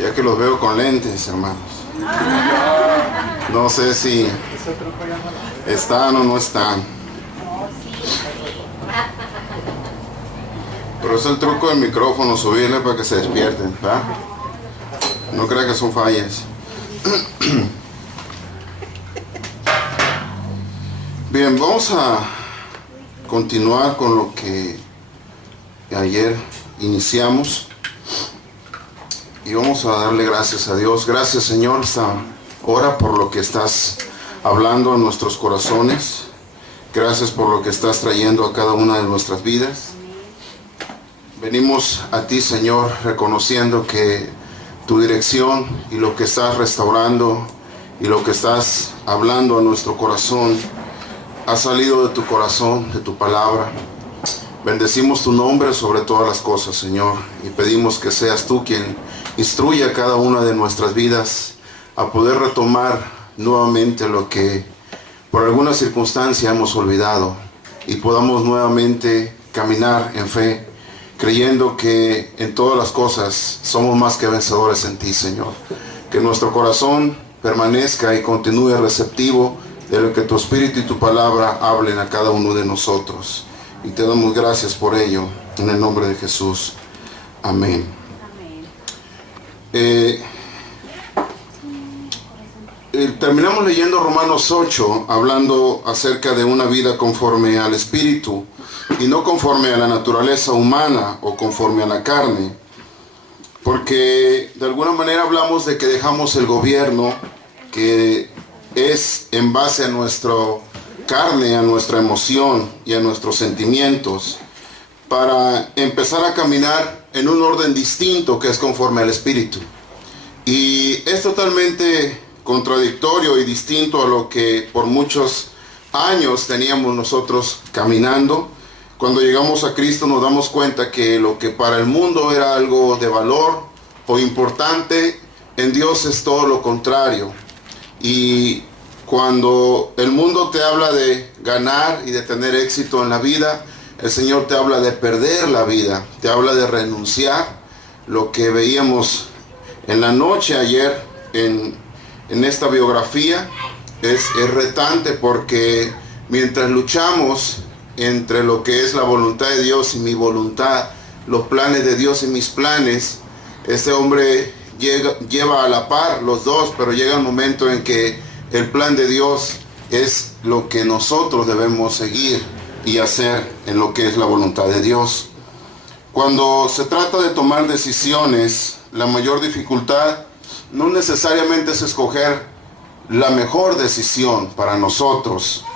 Ya que los veo con lentes, hermanos. No sé si están o no están. Pero es el truco del micrófono, subirle para que se despierten, ¿verdad? No crea que son fallas. Bien, vamos a continuar con lo que ayer iniciamos. Y vamos a darle gracias a Dios. Gracias, Señor, esta hora por lo que estás hablando en nuestros corazones. Gracias por lo que estás trayendo a cada una de nuestras vidas. Venimos a ti, Señor, reconociendo que tu dirección y lo que estás restaurando y lo que estás hablando a nuestro corazón ha salido de tu corazón, de tu palabra. Bendecimos tu nombre sobre todas las cosas, Señor, y pedimos que seas tú quien instruya a cada una de nuestras vidas a poder retomar nuevamente lo que por alguna circunstancia hemos olvidado y podamos nuevamente caminar en fe, creyendo que en todas las cosas somos más que vencedores en ti, Señor. Que nuestro corazón permanezca y continúe receptivo de lo que tu Espíritu y tu palabra hablen a cada uno de nosotros. Y te damos gracias por ello, en el nombre de Jesús. Amén. Terminamos leyendo Romanos 8, hablando acerca de una vida conforme al Espíritu y no conforme a la naturaleza humana o conforme a la carne. Porque de alguna manera hablamos de que dejamos el gobierno que es en base a nuestra carne, a nuestra emoción y a nuestros sentimientos, para empezar a caminar en un orden distinto que es conforme al Espíritu. Y es totalmente contradictorio y distinto a lo que por muchos años teníamos nosotros caminando. Cuando llegamos a Cristo nos damos cuenta que lo que para el mundo era algo de valor o importante, en Dios es todo lo contrario. Y cuando el mundo te habla de ganar y de tener éxito en la vida, el Señor te habla de perder la vida, te habla de renunciar. Lo que veíamos en la noche ayer en esta biografía es retante, porque mientras luchamos entre lo que es la voluntad de Dios y mi voluntad, los planes de Dios y mis planes, este hombre lleva a la par los dos, pero llega un momento en que el plan de Dios es lo que nosotros debemos seguir y hacer en lo que es la voluntad de Dios. Cuando se trata de tomar decisiones, la mayor dificultad no necesariamente es escoger la mejor decisión para nosotros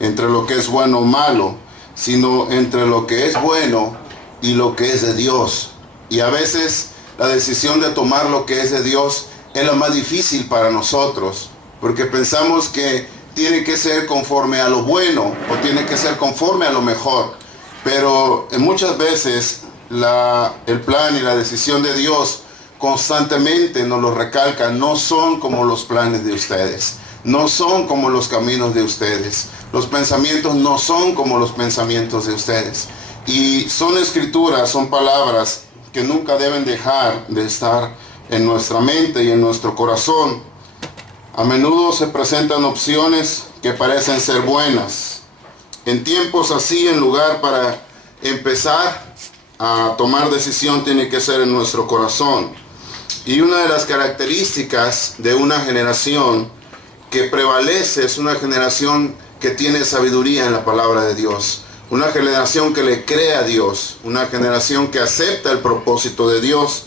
entre lo que es bueno o malo, sino entre lo que es bueno y lo que es de Dios. Y a veces la decisión de tomar lo que es de Dios es la más difícil para nosotros, porque pensamos que tiene que ser conforme a lo bueno o tiene que ser conforme a lo mejor. Pero muchas veces el plan y la decisión de Dios constantemente nos lo recalca: no son como los planes de ustedes, no son como los caminos de ustedes, los pensamientos no son como los pensamientos de ustedes. Y son escrituras, son palabras que nunca deben dejar de estar en nuestra mente y en nuestro corazón. A menudo se presentan opciones que parecen ser buenas. En tiempos así, en lugar para empezar a tomar decisión, tiene que ser en nuestro corazón. Y una de las características de una generación que prevalece es una generación que tiene sabiduría en la palabra de Dios. Una generación que le cree a Dios, una generación que acepta el propósito de Dios.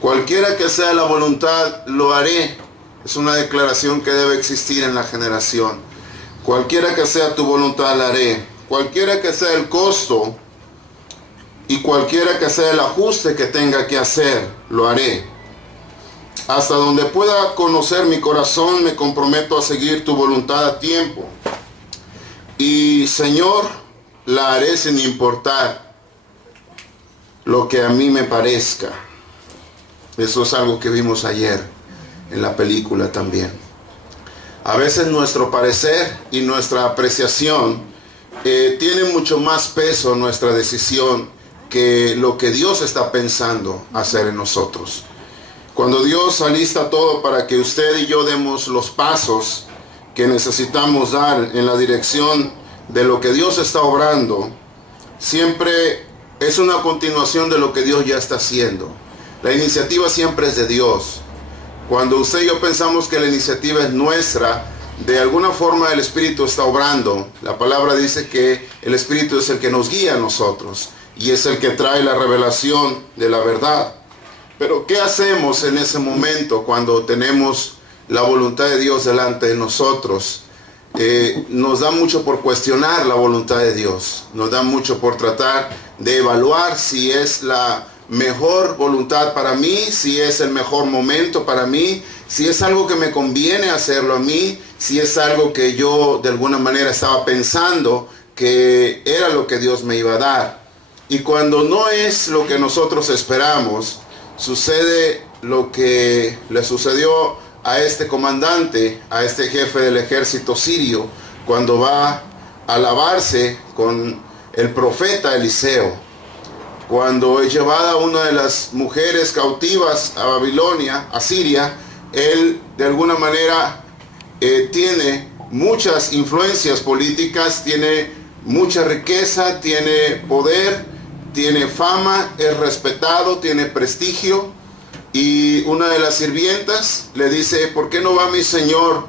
Cualquiera que sea la voluntad, lo haré. Es una declaración que debe existir en la generación. Cualquiera que sea tu voluntad, la haré. Cualquiera que sea el costo y cualquiera que sea el ajuste que tenga que hacer, lo haré. Hasta donde pueda conocer mi corazón, me comprometo a seguir tu voluntad a tiempo. Y, Señor, la haré sin importar lo que a mí me parezca. Eso es algo que vimos ayer en la película también. A veces nuestro parecer y nuestra apreciación tiene mucho más peso en nuestra decisión que lo que Dios está pensando hacer en nosotros. Cuando Dios alista todo para que usted y yo demos los pasos que necesitamos dar en la dirección de lo que Dios está obrando, siempre es una continuación de lo que Dios ya está haciendo. La iniciativa siempre es de Dios. Cuando usted y yo pensamos que la iniciativa es nuestra, de alguna forma el Espíritu está obrando. La palabra dice que el Espíritu es el que nos guía a nosotros y es el que trae la revelación de la verdad. Pero ¿qué hacemos en ese momento cuando tenemos la voluntad de Dios delante de nosotros? Nos da mucho por cuestionar la voluntad de Dios. Nos da mucho por tratar de evaluar si es la mejor voluntad para mí, si es el mejor momento para mí, si es algo que me conviene hacerlo a mí, si es algo que yo de alguna manera estaba pensando que era lo que Dios me iba a dar. Y cuando no es lo que nosotros esperamos, sucede lo que le sucedió a este comandante, a este jefe del ejército sirio, cuando va a alabarse con el profeta Eliseo. Cuando es llevada una de las mujeres cautivas a Babilonia, a Siria, él de alguna manera tiene muchas influencias políticas, tiene mucha riqueza, tiene poder, tiene fama, es respetado, tiene prestigio. Y una de las sirvientas le dice: ¿por qué no va mi señor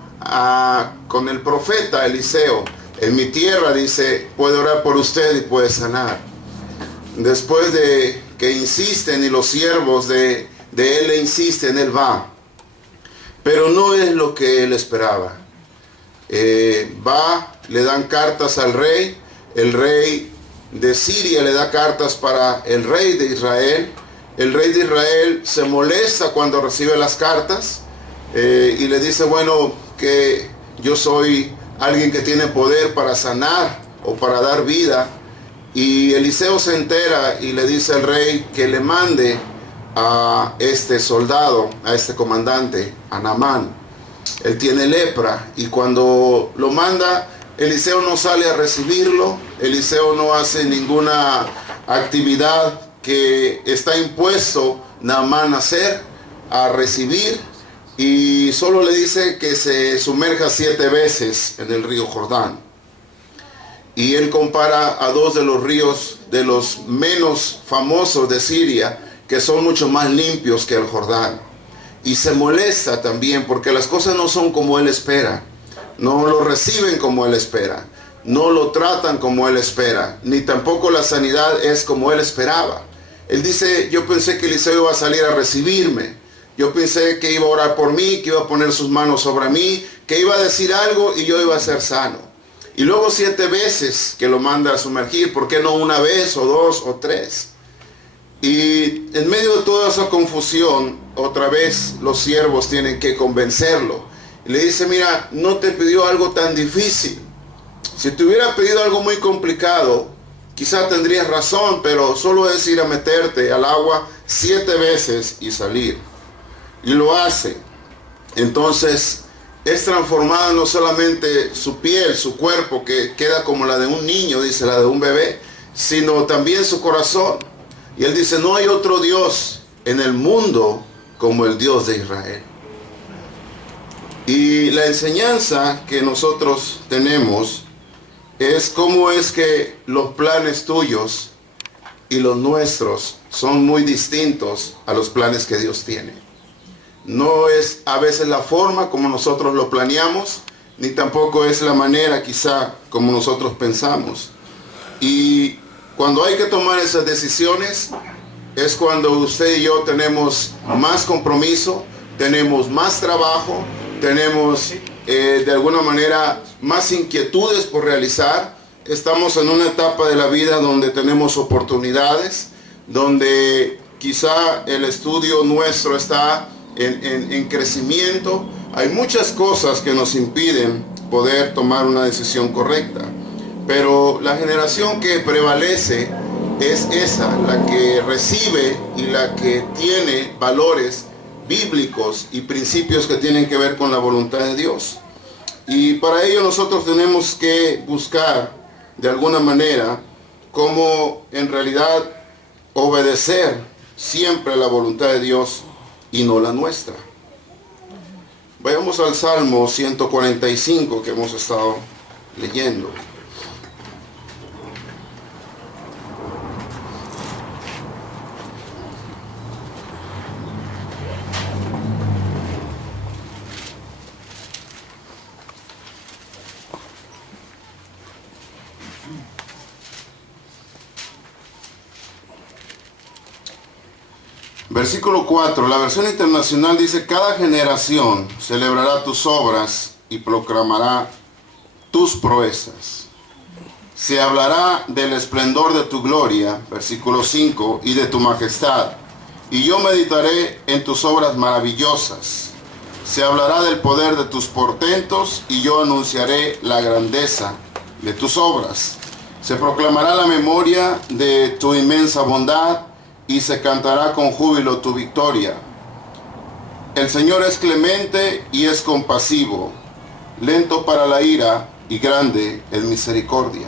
con el profeta Eliseo? En mi tierra, dice, puede orar por usted y puede sanar. Después de que insisten y los siervos de él le insisten, él va. Pero no es lo que él esperaba. Va, le dan cartas al rey. El rey de Siria le da cartas para el rey de Israel. El rey de Israel se molesta cuando recibe las cartas y le dice: bueno, que yo soy alguien que tiene poder para sanar o para dar vida. Y Eliseo se entera y le dice al rey que le mande a este soldado, a este comandante, a Naamán. Él tiene lepra y cuando lo manda, Eliseo no sale a recibirlo. Eliseo no hace ninguna actividad que está impuesto Naamán a hacer, a recibir, y solo le dice que se sumerja 7 veces en el río Jordán. Y él compara a 2 de los ríos de los menos famosos de Siria, que son mucho más limpios que el Jordán. Y se molesta también porque las cosas no son como él espera, no lo reciben como él espera, no lo tratan como él espera, ni tampoco la sanidad es como él esperaba. Él dice: yo pensé que Eliseo iba a salir a recibirme, yo pensé que iba a orar por mí, que iba a poner sus manos sobre mí, que iba a decir algo y yo iba a ser sano. Y luego 7 veces que lo manda a sumergir, ¿por qué no 1 vez o 2 o 3? Y en medio de toda esa confusión, otra vez los siervos tienen que convencerlo. Y le dice: mira, no te pidió algo tan difícil. Si te hubiera pedido algo muy complicado, quizá tendrías razón, pero solo es ir a meterte al agua 7 veces y salir. Y lo hace. Entonces es transformada no solamente su piel, su cuerpo, que queda como la de un niño, dice, la de un bebé, sino también su corazón. Y él dice: no hay otro Dios en el mundo como el Dios de Israel. Y la enseñanza que nosotros tenemos es cómo es que los planes tuyos y los nuestros son muy distintos a los planes que Dios tiene. No es a veces la forma como nosotros lo planeamos, ni tampoco es la manera quizá como nosotros pensamos. Y cuando hay que tomar esas decisiones es cuando usted y yo tenemos más compromiso, tenemos más trabajo, tenemos de alguna manera más inquietudes por realizar. Estamos en una etapa de la vida donde tenemos oportunidades, donde quizá el estudio nuestro está en crecimiento. Hay muchas cosas que nos impiden poder tomar una decisión correcta, pero la generación que prevalece es esa, la que recibe y la que tiene valores bíblicos y principios que tienen que ver con la voluntad de Dios. Y para ello nosotros tenemos que buscar de alguna manera cómo en realidad obedecer siempre la voluntad de Dios y no la nuestra. Vayamos al Salmo 145 que hemos estado leyendo. Versículo 4, la versión internacional dice: cada generación celebrará tus obras y proclamará tus proezas. Se hablará del esplendor de tu gloria, versículo 5, y de tu majestad. Y yo meditaré en tus obras maravillosas. Se hablará del poder de tus portentos, y yo anunciaré la grandeza de tus obras. Se proclamará la memoria de tu inmensa bondad, y se cantará con júbilo tu victoria. El Señor es clemente y es compasivo, lento para la ira y grande en misericordia.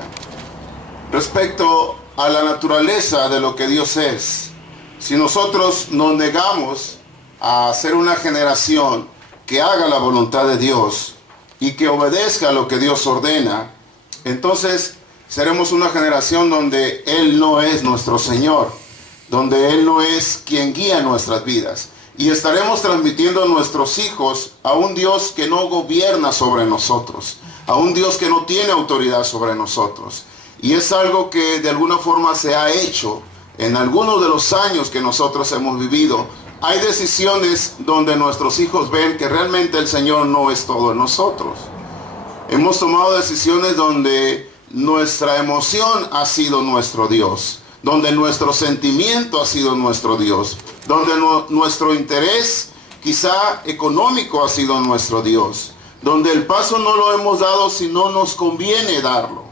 Respecto a la naturaleza de lo que Dios es, si nosotros nos negamos a ser una generación que haga la voluntad de Dios y que obedezca lo que Dios ordena, entonces seremos una generación donde Él no es nuestro Señor, donde Él no es quien guía nuestras vidas. Y estaremos transmitiendo a nuestros hijos a un Dios que no gobierna sobre nosotros, a un Dios que no tiene autoridad sobre nosotros. Y es algo que de alguna forma se ha hecho en algunos de los años que nosotros hemos vivido. Hay decisiones donde nuestros hijos ven que realmente el Señor no es todo en nosotros. Hemos tomado decisiones donde nuestra emoción ha sido nuestro Dios, donde nuestro sentimiento ha sido nuestro Dios, donde nuestro interés quizá económico ha sido nuestro Dios, donde el paso no lo hemos dado si no nos conviene darlo.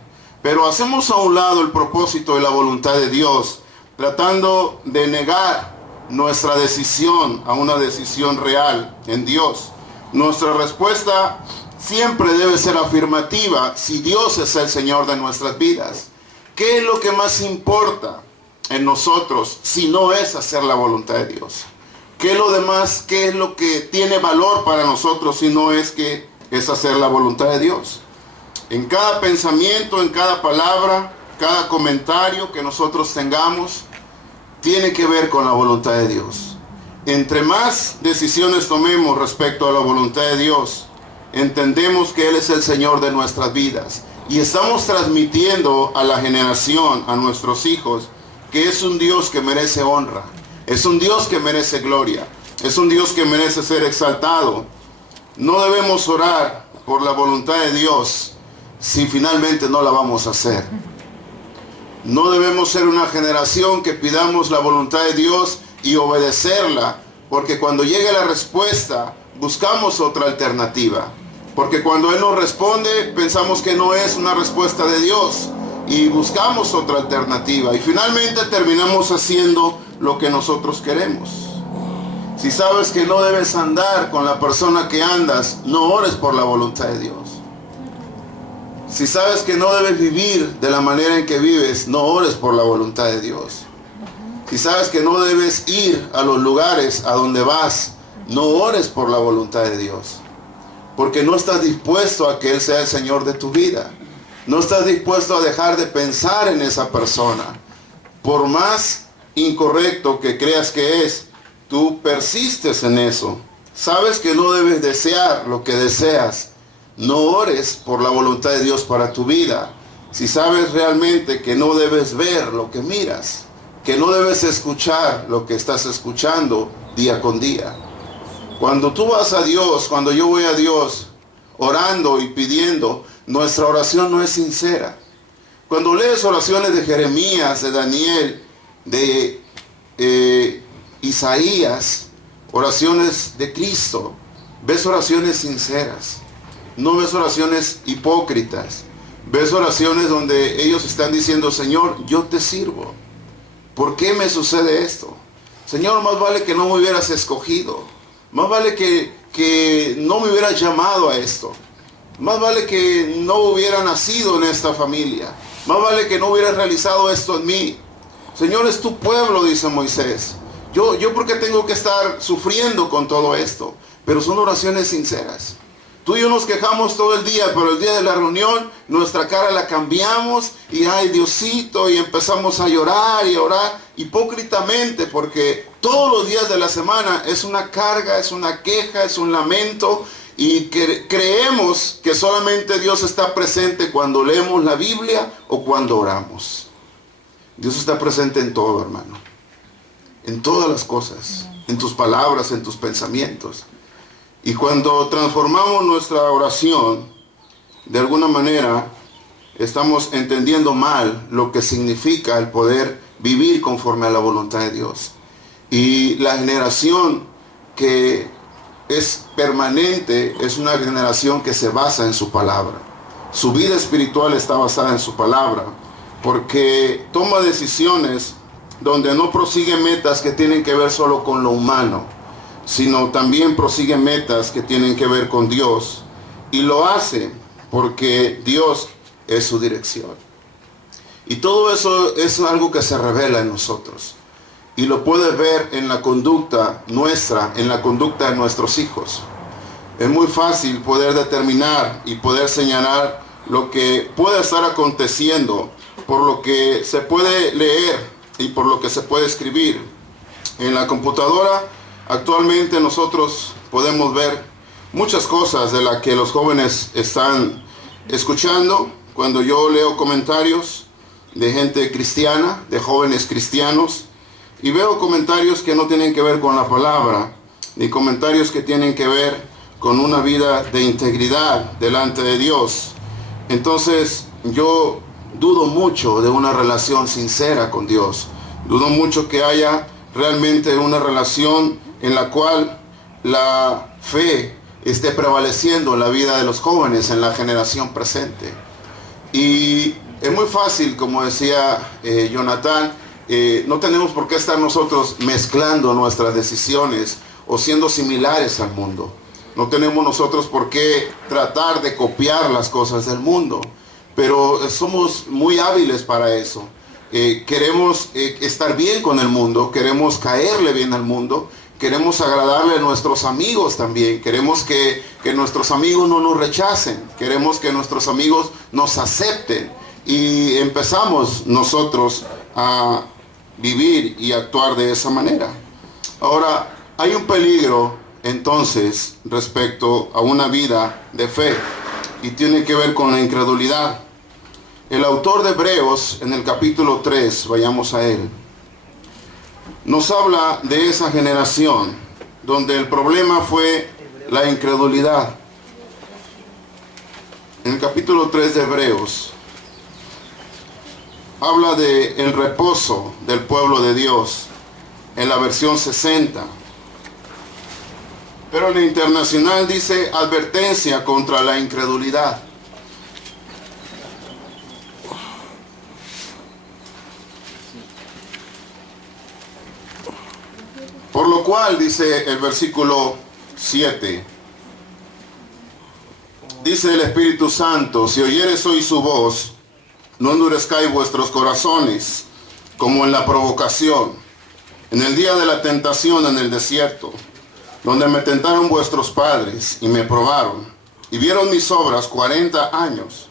Pero hacemos a un lado el propósito y la voluntad de Dios, tratando de negar nuestra decisión a una decisión real en Dios. Nuestra respuesta siempre debe ser afirmativa si Dios es el Señor de nuestras vidas. ¿Qué es lo que más importa en nosotros si no es hacer la voluntad de Dios? ¿Qué es lo demás? ¿Qué es lo que tiene valor para nosotros si no es que es hacer la voluntad de Dios? En cada pensamiento, en cada palabra, cada comentario que nosotros tengamos, tiene que ver con la voluntad de Dios. Entre más decisiones tomemos respecto a la voluntad de Dios, entendemos que Él es el Señor de nuestras vidas. Y estamos transmitiendo a la generación, a nuestros hijos, que es un Dios que merece honra, es un Dios que merece gloria, es un Dios que merece ser exaltado. No debemos orar por la voluntad de Dios si finalmente no la vamos a hacer. No debemos ser una generación que pidamos la voluntad de Dios y obedecerla, porque cuando llegue la respuesta buscamos otra alternativa. Porque cuando Él nos responde, pensamos que no es una respuesta de Dios y buscamos otra alternativa. Y finalmente terminamos haciendo lo que nosotros queremos. Si sabes que no debes andar con la persona que andas, no ores por la voluntad de Dios. Si sabes que no debes vivir de la manera en que vives, no ores por la voluntad de Dios. Si sabes que no debes ir a los lugares a donde vas, no ores por la voluntad de Dios. Porque no estás dispuesto a que Él sea el Señor de tu vida. No estás dispuesto a dejar de pensar en esa persona. Por más incorrecto que creas que es, tú persistes en eso. Sabes que no debes desear lo que deseas. No ores por la voluntad de Dios para tu vida. Si sabes realmente que no debes ver lo que miras, que no debes escuchar lo que estás escuchando día con día. Cuando tú vas a Dios, cuando yo voy a Dios orando y pidiendo, nuestra oración no es sincera. Cuando lees oraciones de Jeremías, de Daniel, de Isaías, oraciones de Cristo, ves oraciones sinceras. No ves oraciones hipócritas. Ves oraciones donde ellos están diciendo: Señor, yo te sirvo. ¿Por qué me sucede esto? Señor, más vale que no me hubieras escogido. Más vale que no me hubieras llamado a esto. Más vale que no hubiera nacido en esta familia. Más vale que no hubieras realizado esto en mí. Señor, es tu pueblo, dice Moisés. Yo ¿por qué tengo que estar sufriendo con todo esto? Pero son oraciones sinceras. Tú y yo nos quejamos todo el día, pero el día de la reunión nuestra cara la cambiamos y ay Diosito, y empezamos a llorar y a orar hipócritamente, porque todos los días de la semana es una carga, es una queja, es un lamento, y creemos que solamente Dios está presente cuando leemos la Biblia o cuando oramos. Dios está presente en todo, hermano, en todas las cosas, en tus palabras, en tus pensamientos. Y cuando transformamos nuestra oración, de alguna manera estamos entendiendo mal lo que significa el poder vivir conforme a la voluntad de Dios. Y la generación que es permanente es una generación que se basa en su palabra. Su vida espiritual está basada en su palabra, porque toma decisiones donde no prosigue metas que tienen que ver solo con lo humano, sino también prosigue metas que tienen que ver con Dios, y lo hace porque Dios es su dirección. Y todo eso es algo que se revela en nosotros, y lo puedes ver en la conducta nuestra, en la conducta de nuestros hijos. Es muy fácil poder determinar y poder señalar lo que puede estar aconteciendo por lo que se puede leer y por lo que se puede escribir. En la computadora actualmente nosotros podemos ver muchas cosas de las que los jóvenes están escuchando. Cuando yo leo comentarios de gente cristiana, de jóvenes cristianos, y veo comentarios que no tienen que ver con la palabra, ni comentarios que tienen que ver con una vida de integridad delante de Dios, entonces yo dudo mucho de una relación sincera con Dios. Dudo mucho que haya realmente una relación en la cual la fe esté prevaleciendo en la vida de los jóvenes, en la generación presente. Y es muy fácil, como decía Jonathan, no tenemos por qué estar nosotros mezclando nuestras decisiones o siendo similares al mundo. No tenemos nosotros por qué tratar de copiar las cosas del mundo, pero somos muy hábiles para eso. Queremos estar bien con el mundo, queremos caerle bien al mundo, queremos agradarle a nuestros amigos también, queremos que nuestros amigos no nos rechacen, queremos que nuestros amigos nos acepten, y empezamos nosotros a vivir y actuar de esa manera. Ahora, hay un peligro entonces respecto a una vida de fe, y tiene que ver con la incredulidad. El autor de Hebreos, en el capítulo 3, vayamos a él, nos habla de esa generación donde el problema fue la incredulidad. En el capítulo 3 de Hebreos habla de el reposo del pueblo de Dios en la versión 60. Pero en la internacional dice advertencia contra la incredulidad. Por lo cual, dice el versículo 7, dice el Espíritu Santo: si oyereis hoy su voz, no endurezcáis vuestros corazones, como en la provocación, en el día de la tentación en el desierto, donde me tentaron vuestros padres y me probaron, y vieron mis obras 40 años,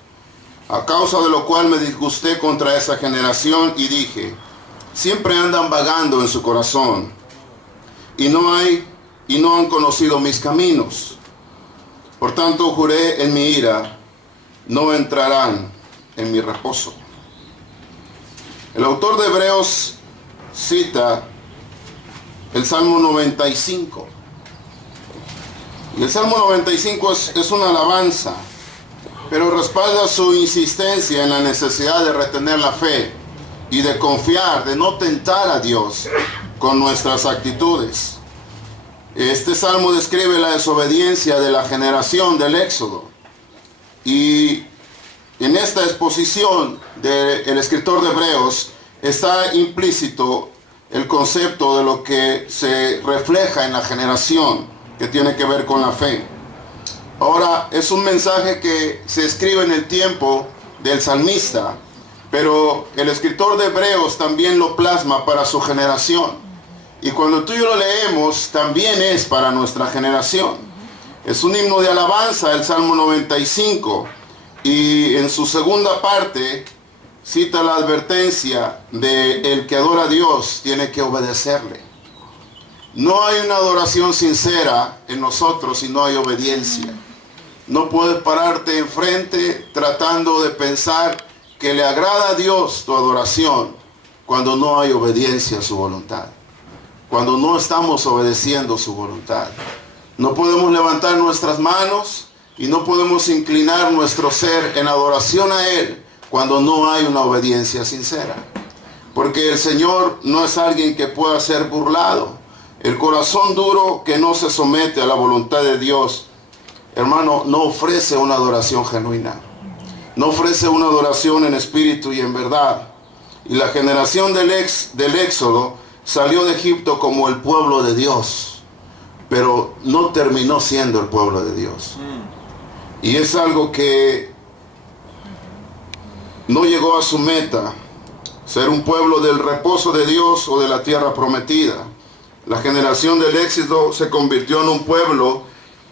a causa de lo cual me disgusté contra esa generación y dije: siempre andan vagando en su corazón, y no han conocido mis caminos. Por tanto juré en mi ira: no entrarán en mi reposo. El autor de Hebreos cita el Salmo 95. Y el Salmo 95 es una alabanza, pero respalda su insistencia en la necesidad de retener la fe y de confiar, de no tentar a Dios con nuestras actitudes. Este salmo describe la desobediencia de la generación del Éxodo, y en esta exposición del escritor de Hebreos está implícito el concepto de lo que se refleja en la generación que tiene que ver con la fe. Ahora, es un mensaje que se escribe en el tiempo del salmista, pero el escritor de Hebreos también lo plasma para su generación. Y cuando tú y yo lo leemos, también es para nuestra generación. Es un himno de alabanza, el Salmo 95. Y en su segunda parte cita la advertencia de el que adora a Dios tiene que obedecerle. No hay una adoración sincera en nosotros si no hay obediencia. No puedes pararte enfrente tratando de pensar que le agrada a Dios tu adoración cuando no hay obediencia a su voluntad. Cuando no estamos obedeciendo su voluntad. No podemos levantar nuestras manos y no podemos inclinar nuestro ser en adoración a Él cuando no hay una obediencia sincera. Porque el Señor no es alguien que pueda ser burlado. El corazón duro que no se somete a la voluntad de Dios, hermano, no ofrece una adoración genuina. No ofrece una adoración en espíritu y en verdad. Y la generación del Éxodo salió de Egipto como el pueblo de Dios, pero no terminó siendo el pueblo de Dios. Y es algo que no llegó a su meta, ser un pueblo del reposo de Dios o de la tierra prometida. La generación del Éxodo se convirtió en un pueblo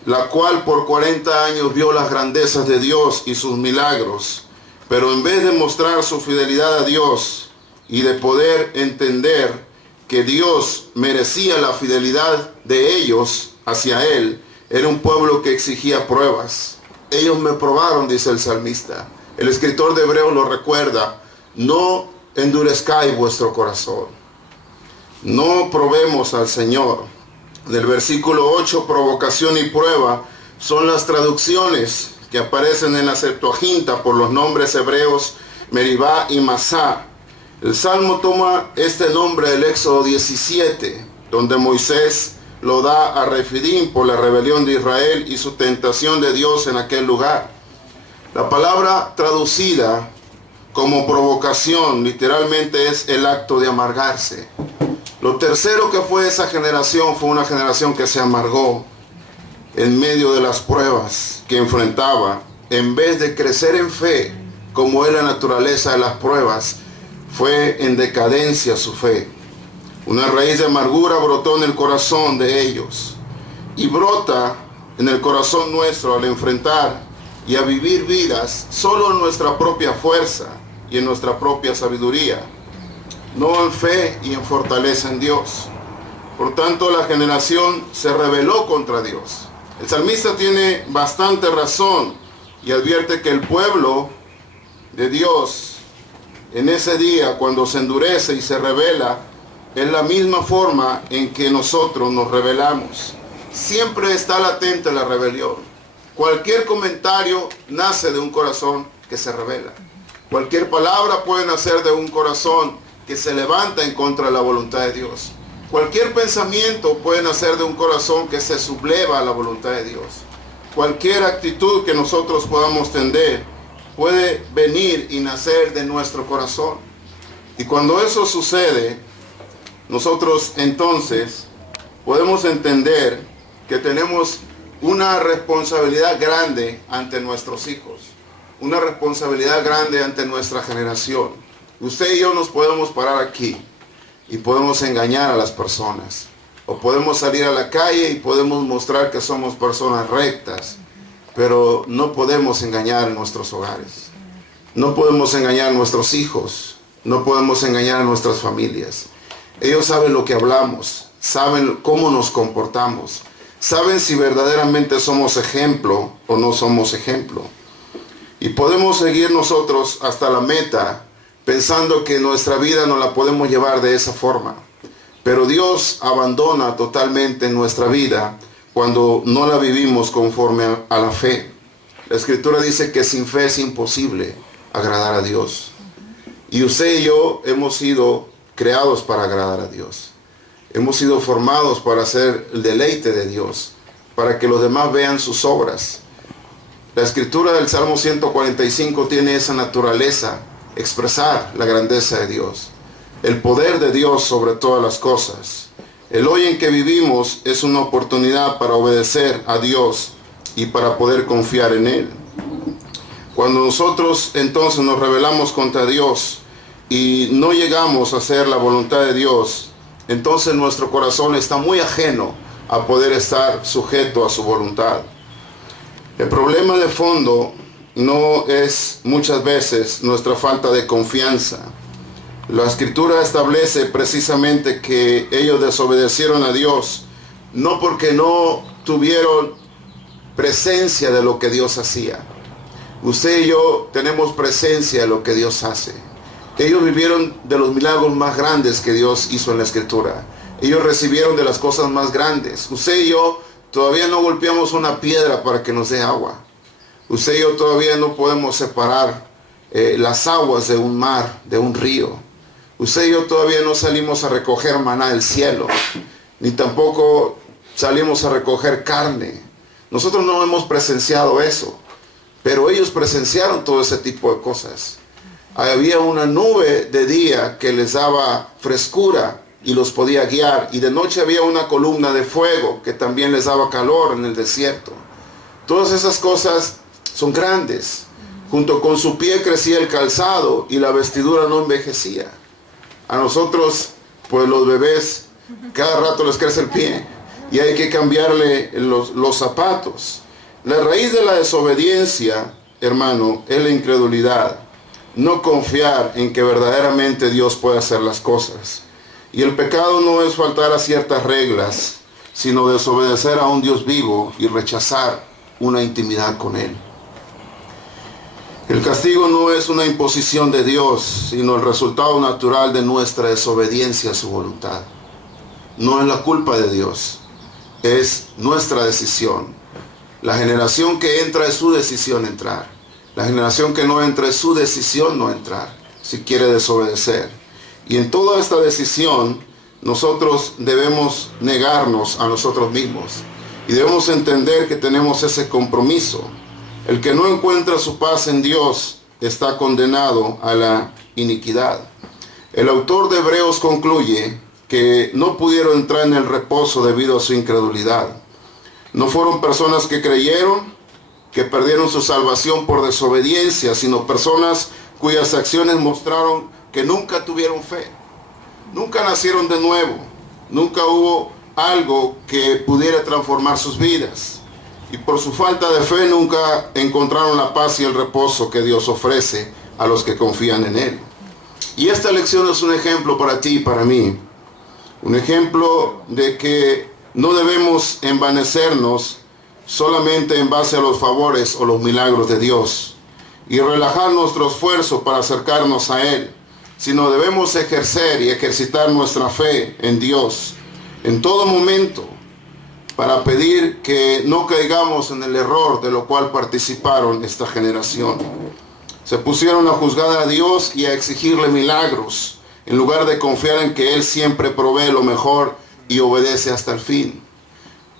la cual por 40 años vio las grandezas de Dios y sus milagros, pero en vez de mostrar su fidelidad a Dios y de poder entender que Dios merecía la fidelidad de ellos hacia Él, era un pueblo que exigía pruebas. Ellos me probaron, dice el salmista. El escritor de Hebreos lo recuerda: no endurezcáis vuestro corazón. No probemos al Señor. Del versículo 8, provocación y prueba, son las traducciones que aparecen en la Septuaginta por los nombres hebreos Meribá y Masá. El Salmo toma este nombre del Éxodo 17, donde Moisés lo da a Refidim por la rebelión de Israel y su tentación de Dios en aquel lugar. La palabra traducida como provocación literalmente es el acto de amargarse. Lo tercero que fue esa generación fue una generación que se amargó en medio de las pruebas que enfrentaba. En vez de crecer en fe, como es la naturaleza de las pruebas, fue en decadencia su fe. Una raíz de amargura brotó en el corazón de ellos y brota en el corazón nuestro al enfrentar y a vivir vidas solo en nuestra propia fuerza y en nuestra propia sabiduría, no en fe y en fortaleza en Dios. Por tanto, la generación se rebeló contra Dios. El salmista tiene bastante razón y advierte que el pueblo de Dios en ese día, cuando se endurece y se rebela, es la misma forma en que nosotros nos rebelamos. Siempre está latente la rebelión. Cualquier comentario nace de un corazón que se rebela. Cualquier palabra puede nacer de un corazón que se levanta en contra de la voluntad de Dios. Cualquier pensamiento puede nacer de un corazón que se subleva a la voluntad de Dios. Cualquier actitud que nosotros podamos tener puede venir y nacer de nuestro corazón. Y cuando eso sucede, nosotros entonces podemos entender que tenemos una responsabilidad grande ante nuestros hijos, una responsabilidad grande ante nuestra generación. Usted y yo nos podemos parar aquí y podemos engañar a las personas, o podemos salir a la calle y podemos mostrar que somos personas rectas, pero no podemos engañar en nuestros hogares. No podemos engañar a nuestros hijos. No podemos engañar a nuestras familias. Ellos saben lo que hablamos. Saben cómo nos comportamos. Saben si verdaderamente somos ejemplo o no somos ejemplo. Y podemos seguir nosotros hasta la meta pensando que nuestra vida no la podemos llevar de esa forma. Pero Dios abandona totalmente nuestra vida cuando no la vivimos conforme a la fe. La Escritura dice que sin fe es imposible agradar a Dios. Y usted y yo hemos sido creados para agradar a Dios. Hemos sido formados para hacer el deleite de Dios, para que los demás vean sus obras. La Escritura del Salmo 145 tiene esa naturaleza, expresar la grandeza de Dios, el poder de Dios sobre todas las cosas. El hoy en que vivimos es una oportunidad para obedecer a Dios y para poder confiar en Él. Cuando nosotros entonces nos rebelamos contra Dios y no llegamos a hacer la voluntad de Dios, entonces nuestro corazón está muy ajeno a poder estar sujeto a su voluntad. El problema de fondo no es muchas veces nuestra falta de confianza. La Escritura establece precisamente que ellos desobedecieron a Dios, no porque no tuvieron presencia de lo que Dios hacía. Usted y yo tenemos presencia de lo que Dios hace. Ellos vivieron de los milagros más grandes que Dios hizo en la Escritura. Ellos recibieron de las cosas más grandes. Usted y yo todavía no golpeamos una piedra para que nos dé agua. Usted y yo todavía no podemos separar las aguas de un mar, de un río. Usted y yo todavía no salimos a recoger maná del cielo, ni tampoco salimos a recoger carne. Nosotros no hemos presenciado eso, pero ellos presenciaron todo ese tipo de cosas. Había una nube de día que les daba frescura y los podía guiar, y de noche había una columna de fuego que también les daba calor en el desierto. Todas esas cosas son grandes. Junto con su pie crecía el calzado y la vestidura no envejecía. A nosotros, pues los bebés, cada rato les crece el pie y hay que cambiarle los zapatos. La raíz de la desobediencia, hermano, es la incredulidad. No confiar en que verdaderamente Dios puede hacer las cosas. Y el pecado no es faltar a ciertas reglas, sino desobedecer a un Dios vivo y rechazar una intimidad con Él. El castigo no es una imposición de Dios, sino el resultado natural de nuestra desobediencia a su voluntad. No es la culpa de Dios, es nuestra decisión. La generación que entra es su decisión entrar. La generación que no entra es su decisión no entrar, si quiere desobedecer. Y en toda esta decisión, nosotros debemos negarnos a nosotros mismos. Y debemos entender que tenemos ese compromiso. El que no encuentra su paz en Dios está condenado a la iniquidad. El autor de Hebreos concluye que no pudieron entrar en el reposo debido a su incredulidad. No fueron personas que creyeron, que perdieron su salvación por desobediencia, sino personas cuyas acciones mostraron que nunca tuvieron fe. Nunca nacieron de nuevo. Nunca hubo algo que pudiera transformar sus vidas. Y por su falta de fe nunca encontraron la paz y el reposo que Dios ofrece a los que confían en Él. Y esta lección es un ejemplo para ti y para mí. Un ejemplo de que no debemos envanecernos solamente en base a los favores o los milagros de Dios y relajar nuestro esfuerzo para acercarnos a Él, sino debemos ejercer y ejercitar nuestra fe en Dios en todo momento, para pedir que no caigamos en el error de lo cual participaron esta generación. Se pusieron a juzgar a Dios y a exigirle milagros, en lugar de confiar en que Él siempre provee lo mejor y obedece hasta el fin.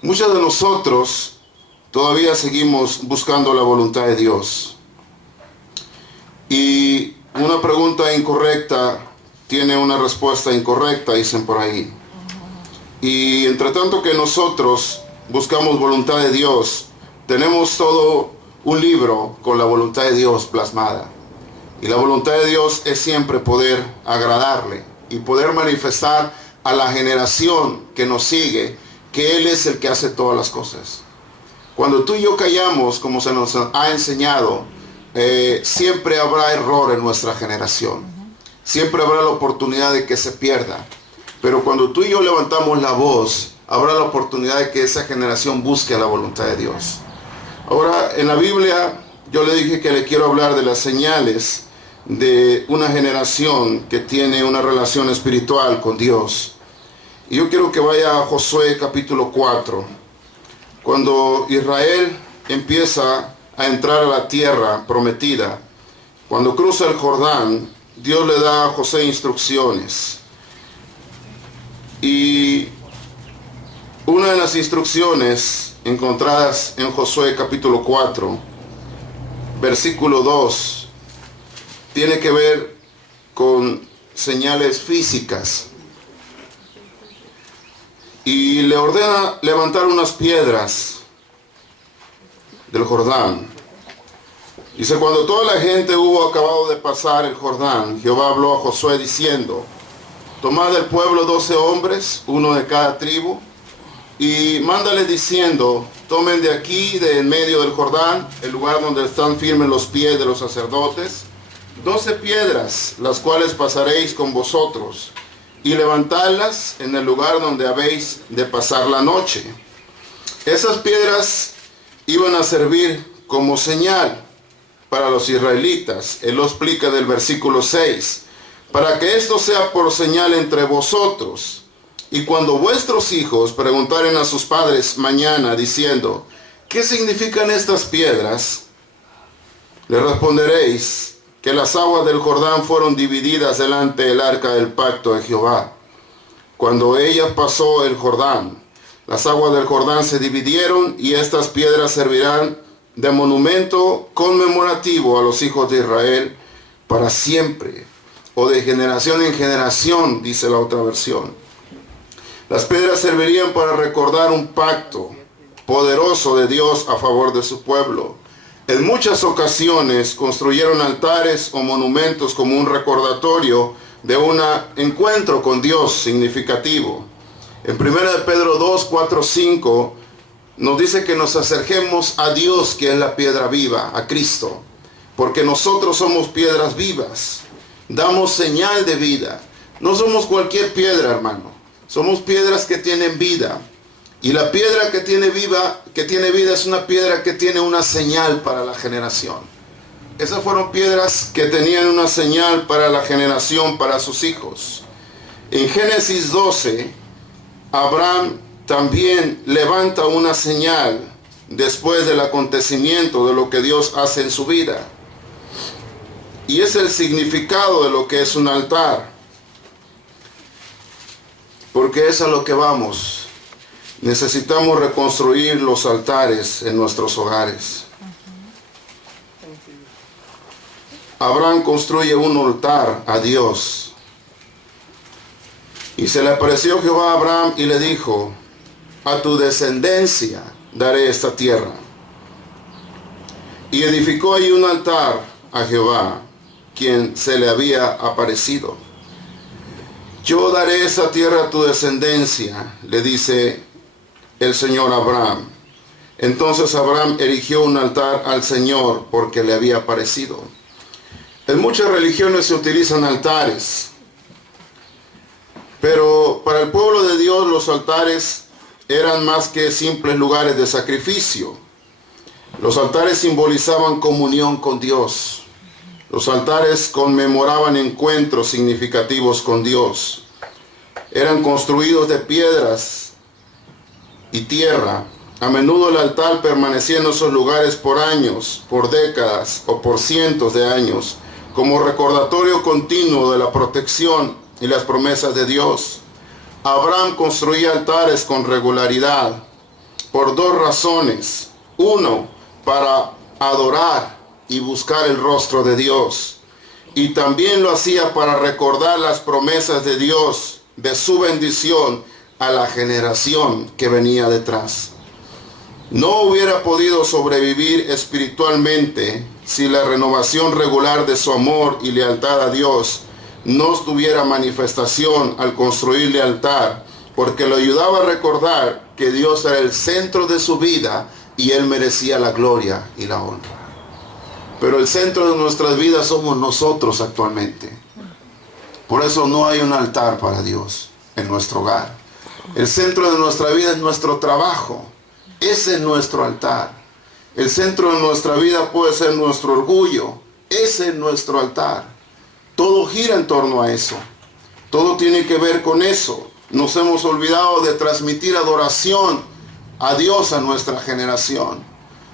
Muchos de nosotros todavía seguimos buscando la voluntad de Dios. Y una pregunta incorrecta tiene una respuesta incorrecta, dicen por ahí. Y entre tanto que nosotros buscamos voluntad de Dios, tenemos todo un libro con la voluntad de Dios plasmada. Y la voluntad de Dios es siempre poder agradarle y poder manifestar a la generación que nos sigue que Él es el que hace todas las cosas. Cuando tú y yo callamos, como se nos ha enseñado, siempre habrá error en nuestra generación. Siempre habrá la oportunidad de que se pierda. Pero cuando tú y yo levantamos la voz, habrá la oportunidad de que esa generación busque la voluntad de Dios. Ahora, en la Biblia, yo le dije que le quiero hablar de las señales de una generación que tiene una relación espiritual con Dios. Y yo quiero que vaya a Josué capítulo 4. Cuando Israel empieza a entrar a la tierra prometida, cuando cruza el Jordán, Dios le da a Josué instrucciones. Y una de las instrucciones encontradas en Josué capítulo 4, versículo 2, tiene que ver con señales físicas. Y le ordena levantar unas piedras del Jordán. Dice, cuando toda la gente hubo acabado de pasar el Jordán, Jehová habló a Josué diciendo, tomad del pueblo 12 hombres, uno de cada tribu, y mándale diciendo, tomen de aquí, de en medio del Jordán, el lugar donde están firmes los pies de los sacerdotes, 12 piedras, las cuales pasaréis con vosotros, y levantadlas en el lugar donde habéis de pasar la noche. Esas piedras iban a servir como señal para los israelitas. Él lo explica del versículo 6. Para que esto sea por señal entre vosotros. Y cuando vuestros hijos preguntaren a sus padres mañana diciendo, ¿qué significan estas piedras? Le responderéis que las aguas del Jordán fueron divididas delante del arca del pacto de Jehová. Cuando ella pasó el Jordán, las aguas del Jordán se dividieron y estas piedras servirán de monumento conmemorativo a los hijos de Israel para siempre, o de generación en generación, dice la otra versión. Las piedras servirían para recordar un pacto poderoso de Dios a favor de su pueblo. En muchas ocasiones construyeron altares o monumentos como un recordatorio de un encuentro con Dios significativo. En 1 Pedro 2, 4, 5 nos dice que nos acerquemos a Dios, que es la piedra viva, a Cristo, porque nosotros somos piedras vivas, damos señal de vida. No somos cualquier piedra, hermano, somos piedras que tienen vida. Y la piedra que tiene vida es una piedra que tiene una señal para la generación. Esas fueron piedras que tenían una señal para la generación, para sus hijos. En Génesis 12, Abraham también levanta una señal después del acontecimiento de lo que Dios hace en su vida. Y es el significado de lo que es un altar. Porque es a lo que vamos. Necesitamos reconstruir los altares en nuestros hogares. Abraham construye un altar a Dios. Y se le apareció Jehová a Abraham y le dijo, a tu descendencia daré esta tierra. Y edificó allí un altar a Jehová, quien se le había aparecido. Yo daré esa tierra a tu descendencia, le dice el Señor a Abraham. Entonces Abraham erigió un altar al Señor porque le había aparecido. En muchas religiones se utilizan altares, pero para el pueblo de Dios los altares eran más que simples lugares de sacrificio. Los altares simbolizaban comunión con Dios. Los altares conmemoraban encuentros significativos con Dios. Eran construidos de piedras y tierra. A menudo el altar permanecía en esos lugares por años, por décadas o por cientos de años, como recordatorio continuo de la protección y las promesas de Dios. Abraham construía altares con regularidad por dos razones. Uno, para adorar y buscar el rostro de Dios. Y también lo hacía para recordar las promesas de Dios, de su bendición a la generación que venía detrás. No hubiera podido sobrevivir espiritualmente si la renovación regular de su amor y lealtad a Dios no tuviera manifestación al construirle altar, porque lo ayudaba a recordar que Dios era el centro de su vida y Él merecía la gloria y la honra. Pero el centro de nuestras vidas somos nosotros actualmente. Por eso no hay un altar para Dios en nuestro hogar. El centro de nuestra vida es nuestro trabajo. Ese es nuestro altar. El centro de nuestra vida puede ser nuestro orgullo. Ese es nuestro altar. Todo gira en torno a eso. Todo tiene que ver con eso. Nos hemos olvidado de transmitir adoración a Dios a nuestra generación.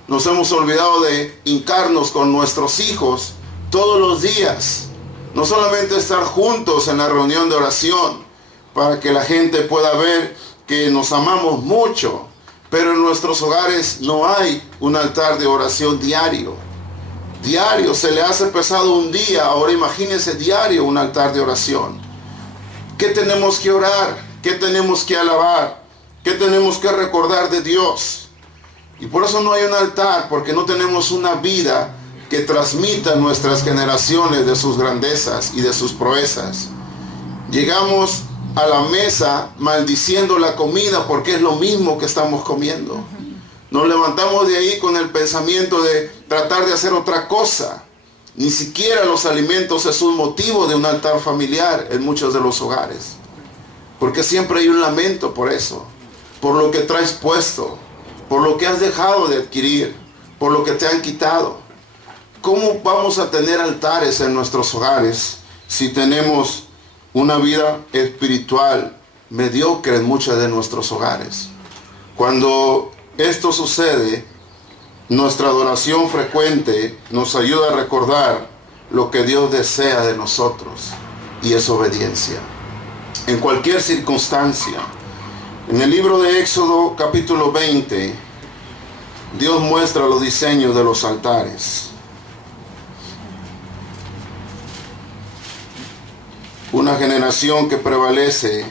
Nos hemos olvidado de hincarnos con nuestros hijos todos los días. No solamente estar juntos en la reunión de oración para que la gente pueda ver que nos amamos mucho, pero en nuestros hogares no hay un altar de oración diario. Diario, se le hace pesado un día, ahora imagínense diario un altar de oración. ¿Qué tenemos que orar? ¿Qué tenemos que alabar? ¿Qué tenemos que recordar de Dios? Y por eso no hay un altar, porque no tenemos una vida que transmita a nuestras generaciones de sus grandezas y de sus proezas. Llegamos a la mesa maldiciendo la comida porque es lo mismo que estamos comiendo. Nos levantamos de ahí con el pensamiento de tratar de hacer otra cosa. Ni siquiera los alimentos es un motivo de un altar familiar en muchos de los hogares. Porque siempre hay un lamento por eso, por lo que traes puesto, por lo que has dejado de adquirir, por lo que te han quitado. ¿Cómo vamos a tener altares en nuestros hogares si tenemos una vida espiritual mediocre en muchos de nuestros hogares? Cuando esto sucede, nuestra adoración frecuente nos ayuda a recordar lo que Dios desea de nosotros, y es obediencia. En cualquier circunstancia. En el libro de Éxodo capítulo 20, Dios muestra los diseños de los altares. Una generación que prevalece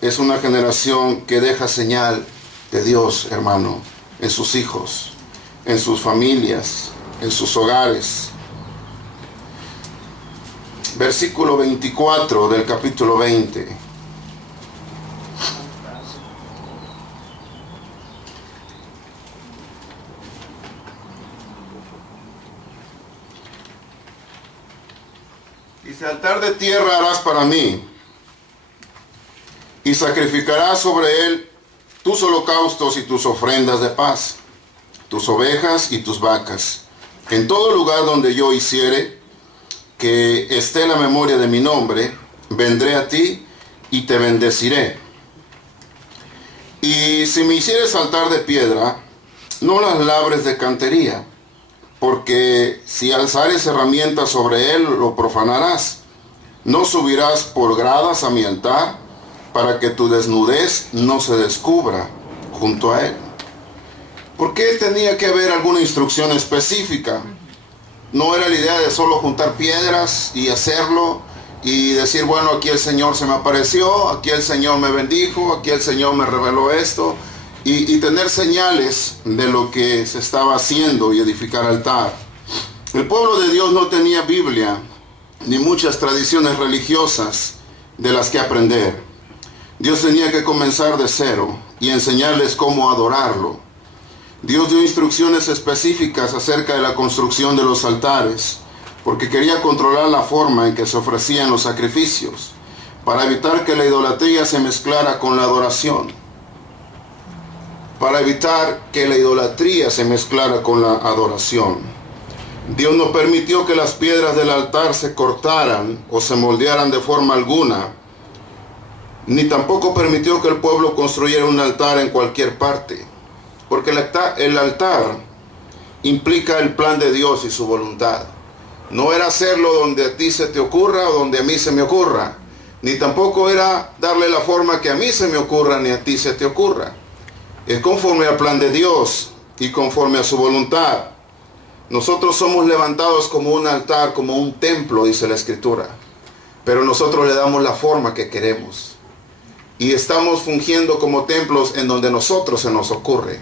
es una generación que deja señal de Dios, hermano, en sus hijos, en sus familias, en sus hogares. Versículo 24 del capítulo 20. Dice: altar de tierra harás para mí, y sacrificarás sobre él tus holocaustos y tus ofrendas de paz, tus ovejas y tus vacas. En todo lugar donde yo hiciere que esté la memoria de mi nombre, vendré a ti y te bendeciré. Y si me hicieres altar de piedra, no las labres de cantería, porque si alzares herramientas sobre él, lo profanarás. No subirás por gradas a mi altar, para que tu desnudez no se descubra junto a él. ¿Por qué tenía que haber alguna instrucción específica? No era la idea de solo juntar piedras y hacerlo y decir, bueno, aquí el Señor se me apareció, aquí el Señor me bendijo, aquí el Señor me reveló esto, y tener señales de lo que se estaba haciendo y edificar altar. El pueblo de Dios no tenía Biblia ni muchas tradiciones religiosas de las que aprender. Dios tenía que comenzar de cero y enseñarles cómo adorarlo. Dios dio instrucciones específicas acerca de la construcción de los altares, porque quería controlar la forma en que se ofrecían los sacrificios, para evitar que la idolatría se mezclara con la adoración. Para evitar que la idolatría se mezclara con la adoración. Dios no permitió que las piedras del altar se cortaran o se moldearan de forma alguna, ni tampoco permitió que el pueblo construyera un altar en cualquier parte. Porque el altar implica el plan de Dios y su voluntad. No era hacerlo donde a ti se te ocurra o donde a mí se me ocurra. Ni tampoco era darle la forma que a mí se me ocurra ni a ti se te ocurra. Es conforme al plan de Dios y conforme a su voluntad. Nosotros somos levantados como un altar, como un templo, dice la Escritura. Pero nosotros le damos la forma que queremos. Y estamos fungiendo como templos en donde nosotros se nos ocurre,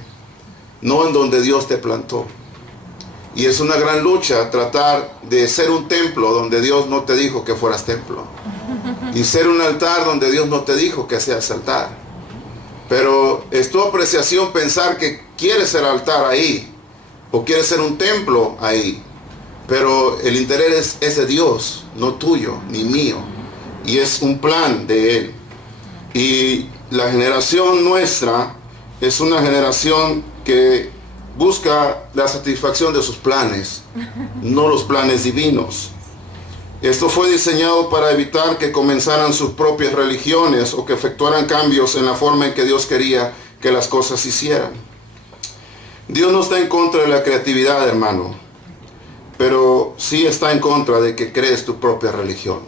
no en donde Dios te plantó. Y es una gran lucha tratar de ser un templo donde Dios no te dijo que fueras templo. Y ser un altar donde Dios no te dijo que seas altar. Pero es tu apreciación pensar que quieres ser altar ahí, o quieres ser un templo ahí. Pero el interés es de Dios, no tuyo, ni mío. Y es un plan de Él. Y la generación nuestra es una generación que busca la satisfacción de sus planes, no los planes divinos. Esto fue diseñado para evitar que comenzaran sus propias religiones o que efectuaran cambios en la forma en que Dios quería que las cosas se hicieran. Dios no está en contra de la creatividad, hermano, pero sí está en contra de que crees tu propia religión,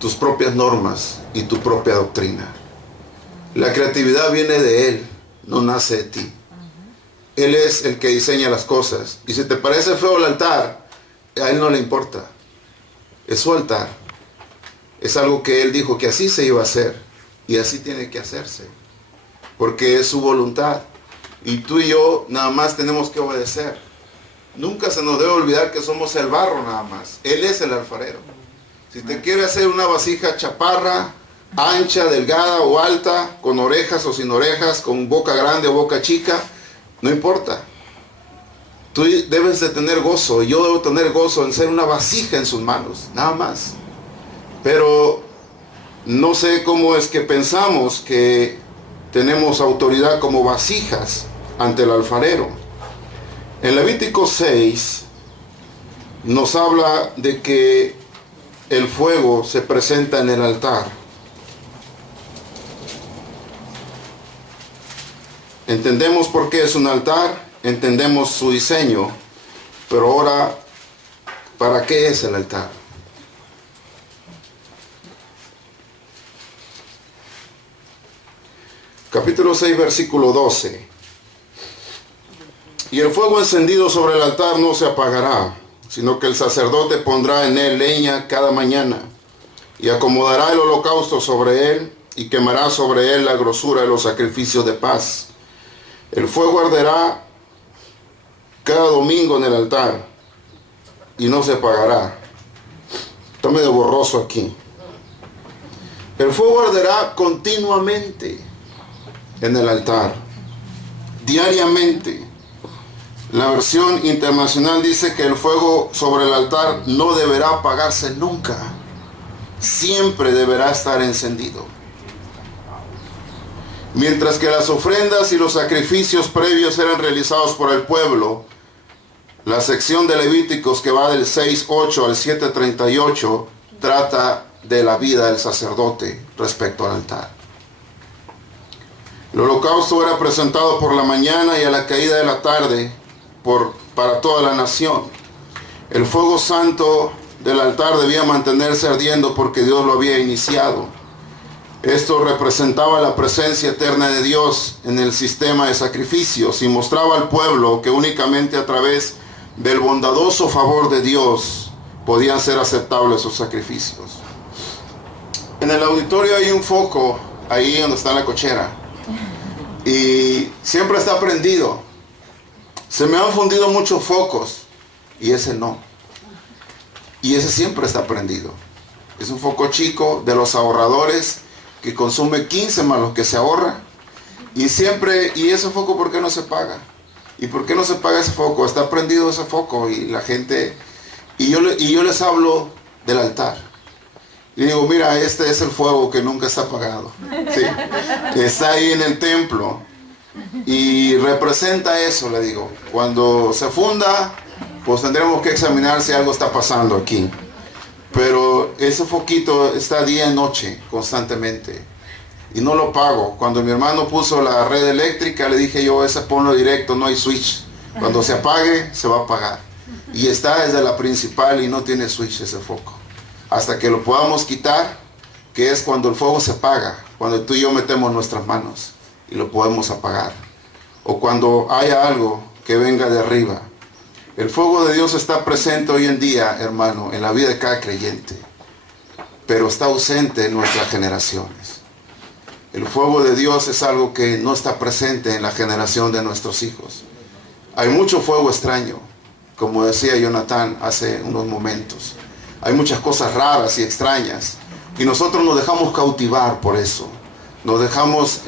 tus propias normas y tu propia doctrina. La creatividad viene de Él, no nace de ti. Él es el que diseña las cosas. Y si te parece feo el altar, a Él no le importa. Es su altar. Es algo que Él dijo que así se iba a hacer. Y así tiene que hacerse. Porque es su voluntad. Y tú y yo nada más tenemos que obedecer. Nunca se nos debe olvidar que somos el barro nada más. Él es el alfarero. Si te quiere hacer una vasija chaparra, ancha, delgada o alta, con orejas o sin orejas, con boca grande o boca chica, no importa. Tú debes de tener gozo, yo debo tener gozo en ser una vasija en sus manos, nada más. Pero no sé cómo es que pensamos que tenemos autoridad como vasijas ante el alfarero. En Levítico 6 nos habla de que el fuego se presenta en el altar. Entendemos por qué es un altar, entendemos su diseño, pero ahora, ¿para qué es el altar? Capítulo 6, versículo 12. Y el fuego encendido sobre el altar no se apagará, sino que el sacerdote pondrá en él leña cada mañana, y acomodará el holocausto sobre él, y quemará sobre él la grosura de los sacrificios de paz. El fuego arderá cada domingo en el altar, y no se apagará. Está medio borroso aquí. El fuego arderá continuamente en el altar, diariamente. La versión internacional dice que el fuego sobre el altar no deberá apagarse nunca. Siempre deberá estar encendido. Mientras que las ofrendas y los sacrificios previos eran realizados por el pueblo, la sección de Levíticos que va del 6:8 al 7:38 trata de la vida del sacerdote respecto al altar. El holocausto era presentado por la mañana y a la caída de la tarde para toda la nación. El fuego santo del altar debía mantenerse ardiendo porque Dios lo había iniciado. Esto representaba la presencia eterna de Dios en el sistema de sacrificios y mostraba al pueblo que únicamente a través del bondadoso favor de Dios podían ser aceptables sus sacrificios. En el auditorio hay un foco ahí donde está la cochera y siempre está prendido. Se me han fundido muchos focos y ese no. Y ese siempre está prendido. Es un foco chico de los ahorradores que consume 15 más lo que se ahorra. Y ese foco, ¿por qué no se paga? ¿Y por qué no se paga ese foco? Está prendido ese foco y la gente... Y yo les hablo del altar. Y digo, mira, este es el fuego que nunca está apagado. ¿Sí? Está ahí en el templo. Y representa eso, le digo. Cuando se funda, pues tendremos que examinar si algo está pasando aquí. Pero ese foquito está día y noche, constantemente. Y no lo pago. Cuando mi hermano puso la red eléctrica, le dije yo, ese ponlo directo, no hay switch. Cuando se apague, se va a apagar. Y está desde la principal y no tiene switch ese foco. Hasta que lo podamos quitar, que es cuando el fuego se apaga. Cuando tú y yo metemos nuestras manos y lo podemos apagar. O cuando haya algo que venga de arriba. El fuego de Dios está presente hoy en día, hermano, en la vida de cada creyente, pero está ausente en nuestras generaciones. El fuego de Dios es algo que no está presente en la generación de nuestros hijos. Hay mucho fuego extraño, como decía Jonathan hace unos momentos. Hay muchas cosas raras y extrañas, y nosotros nos dejamos cautivar por eso. Nos dejamos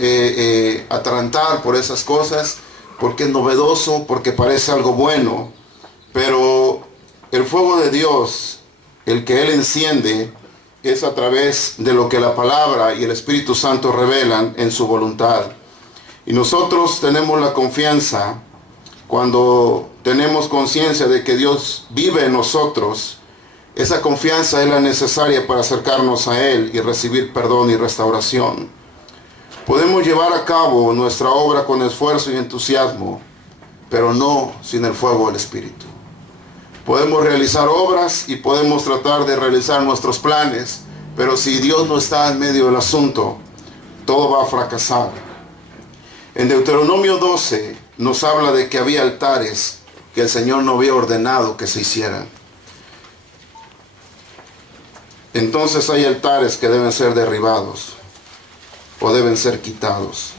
atarantar por esas cosas, porque es novedoso, porque parece algo bueno. Pero el fuego de Dios, el que Él enciende, es a través de lo que la palabra y el Espíritu Santo revelan en su voluntad. Y nosotros tenemos la confianza, cuando tenemos conciencia de que Dios vive en nosotros, esa confianza es la necesaria para acercarnos a Él y recibir perdón y restauración. Podemos llevar a cabo nuestra obra con esfuerzo y entusiasmo, pero no sin el fuego del Espíritu. Podemos realizar obras y podemos tratar de realizar nuestros planes, pero si Dios no está en medio del asunto, todo va a fracasar. En Deuteronomio 12 nos habla de que había altares que el Señor no había ordenado que se hicieran. Entonces hay altares que deben ser derribados o deben ser quitados.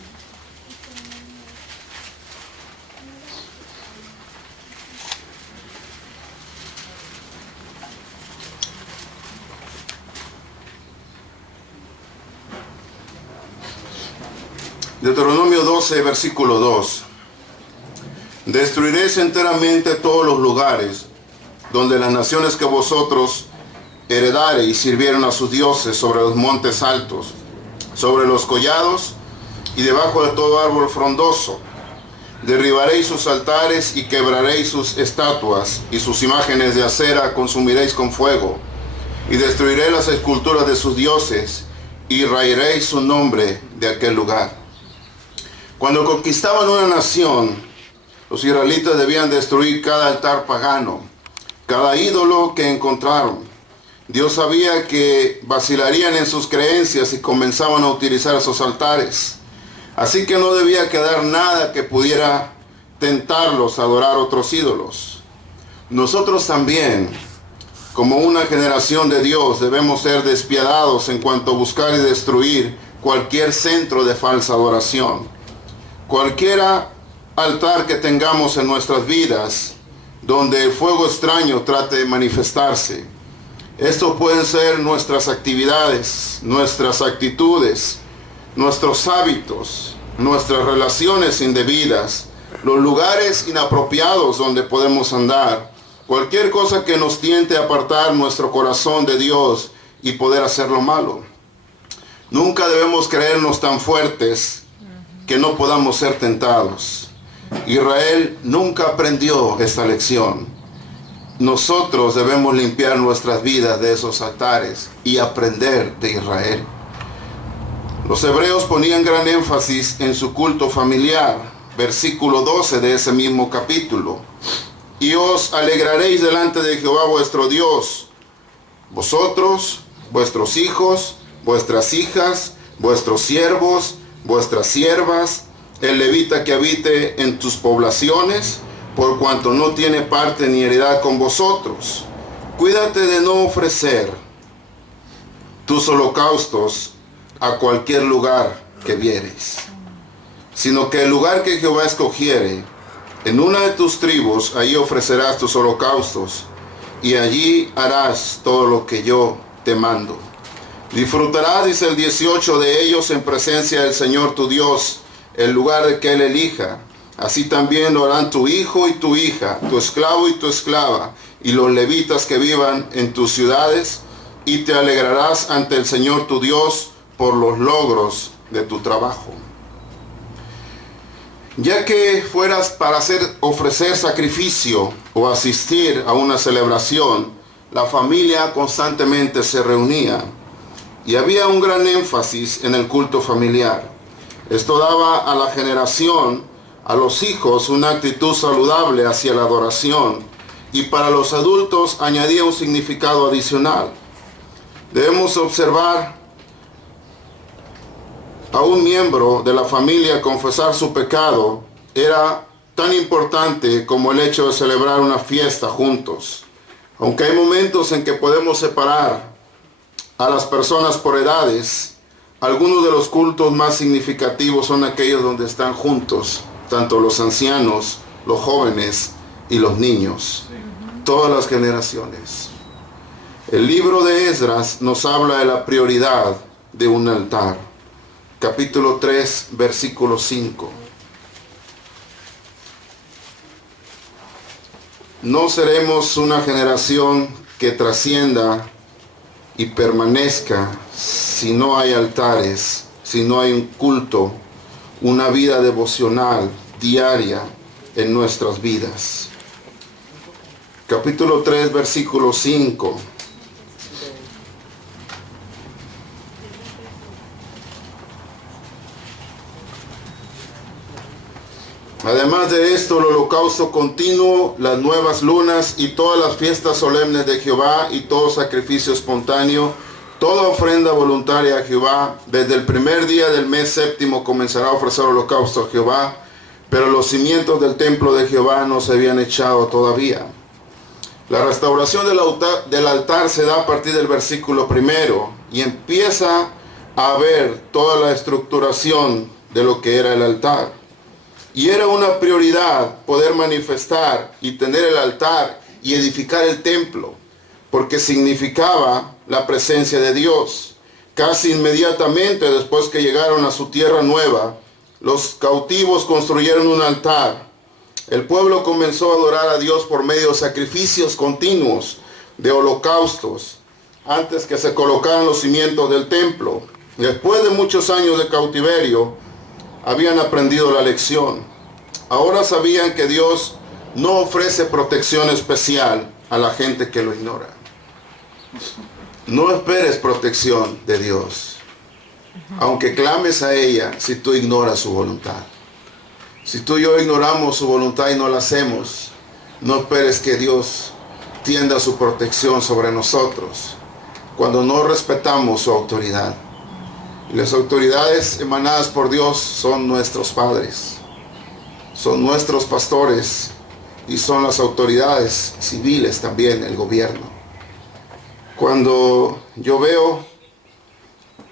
Deuteronomio 12, versículo 2. Destruiréis enteramente todos los lugares donde las naciones que vosotros heredareis y sirvieron a sus dioses sobre los montes altos, sobre los collados y debajo de todo árbol frondoso. Derribaréis sus altares y quebraréis sus estatuas, y sus imágenes de acera consumiréis con fuego, y destruiréis las esculturas de sus dioses, y raeréis su nombre de aquel lugar. Cuando conquistaban una nación, los israelitas debían destruir cada altar pagano, cada ídolo que encontraron. Dios sabía que vacilarían en sus creencias y comenzaban a utilizar esos altares. Así que no debía quedar nada que pudiera tentarlos a adorar otros ídolos. Nosotros también, como una generación de Dios, debemos ser despiadados en cuanto a buscar y destruir cualquier centro de falsa adoración. Cualquier altar que tengamos en nuestras vidas, donde el fuego extraño trate de manifestarse. Esto pueden ser nuestras actividades, nuestras actitudes, nuestros hábitos, nuestras relaciones indebidas, los lugares inapropiados donde podemos andar, cualquier cosa que nos tiente a apartar nuestro corazón de Dios y poder hacer lo malo. Nunca debemos creernos tan fuertes que no podamos ser tentados. Israel nunca aprendió esta lección. Nosotros debemos limpiar nuestras vidas de esos altares y aprender de Israel. Los hebreos ponían gran énfasis en su culto familiar, versículo 12 de ese mismo capítulo. Y os alegraréis delante de Jehová vuestro Dios, vosotros, vuestros hijos, vuestras hijas, vuestros siervos, vuestras siervas, el levita que habite en tus poblaciones, por cuanto no tiene parte ni heredad con vosotros. Cuídate de no ofrecer tus holocaustos a cualquier lugar que vieres, sino que el lugar que Jehová escogiere, en una de tus tribus, allí ofrecerás tus holocaustos, y allí harás todo lo que yo te mando. Disfrutarás, dice el 18, de ellos en presencia del Señor tu Dios, el lugar que Él elija. Así también lo harán tu hijo y tu hija, tu esclavo y tu esclava, y los levitas que vivan en tus ciudades, y te alegrarás ante el Señor tu Dios por los logros de tu trabajo. Ya que fueras para ofrecer sacrificio o asistir a una celebración, la familia constantemente se reunía y había un gran énfasis en el culto familiar. Esto daba a la generación, a los hijos, una actitud saludable hacia la adoración, y para los adultos añadía un significado adicional. Debemos observar a un miembro de la familia confesar su pecado era tan importante como el hecho de celebrar una fiesta juntos. Aunque hay momentos en que podemos separar a las personas por edades, algunos de los cultos más significativos son aquellos donde están juntos, tanto los ancianos, los jóvenes y los niños, todas las generaciones. El libro de Esdras nos habla de la prioridad de un altar. Capítulo 3, versículo 5. No seremos una generación que trascienda y permanezca si no hay altares, si no hay un culto, una vida devocional diaria en nuestras vidas. Capítulo 3, versículo 5. Además de esto, el holocausto continuo, las nuevas lunas y todas las fiestas solemnes de Jehová y todo sacrificio espontáneo, toda ofrenda voluntaria a Jehová, desde el primer día del mes séptimo comenzará a ofrecer holocausto a Jehová, pero los cimientos del templo de Jehová no se habían echado todavía. La restauración del altar se da a partir del versículo 1 y empieza a ver toda la estructuración de lo que era el altar. Y era una prioridad poder manifestar y tener el altar y edificar el templo, porque significaba la presencia de Dios. Casi inmediatamente después que llegaron a su tierra nueva, Los cautivos construyeron un altar. El pueblo comenzó a adorar a Dios por medio de sacrificios continuos, de holocaustos, antes que se colocaran los cimientos del templo. Después de muchos años de cautiverio, habían aprendido la lección. Ahora sabían que Dios no ofrece protección especial a la gente que lo ignora. No esperes protección de Dios, aunque clames a ella, si tú ignoras su voluntad. Si tú y yo ignoramos su voluntad y no la hacemos, no esperes que Dios tienda su protección sobre nosotros cuando no respetamos su autoridad. Y las autoridades emanadas por Dios son nuestros padres, son nuestros pastores y son las autoridades civiles también, el gobierno. Cuando yo veo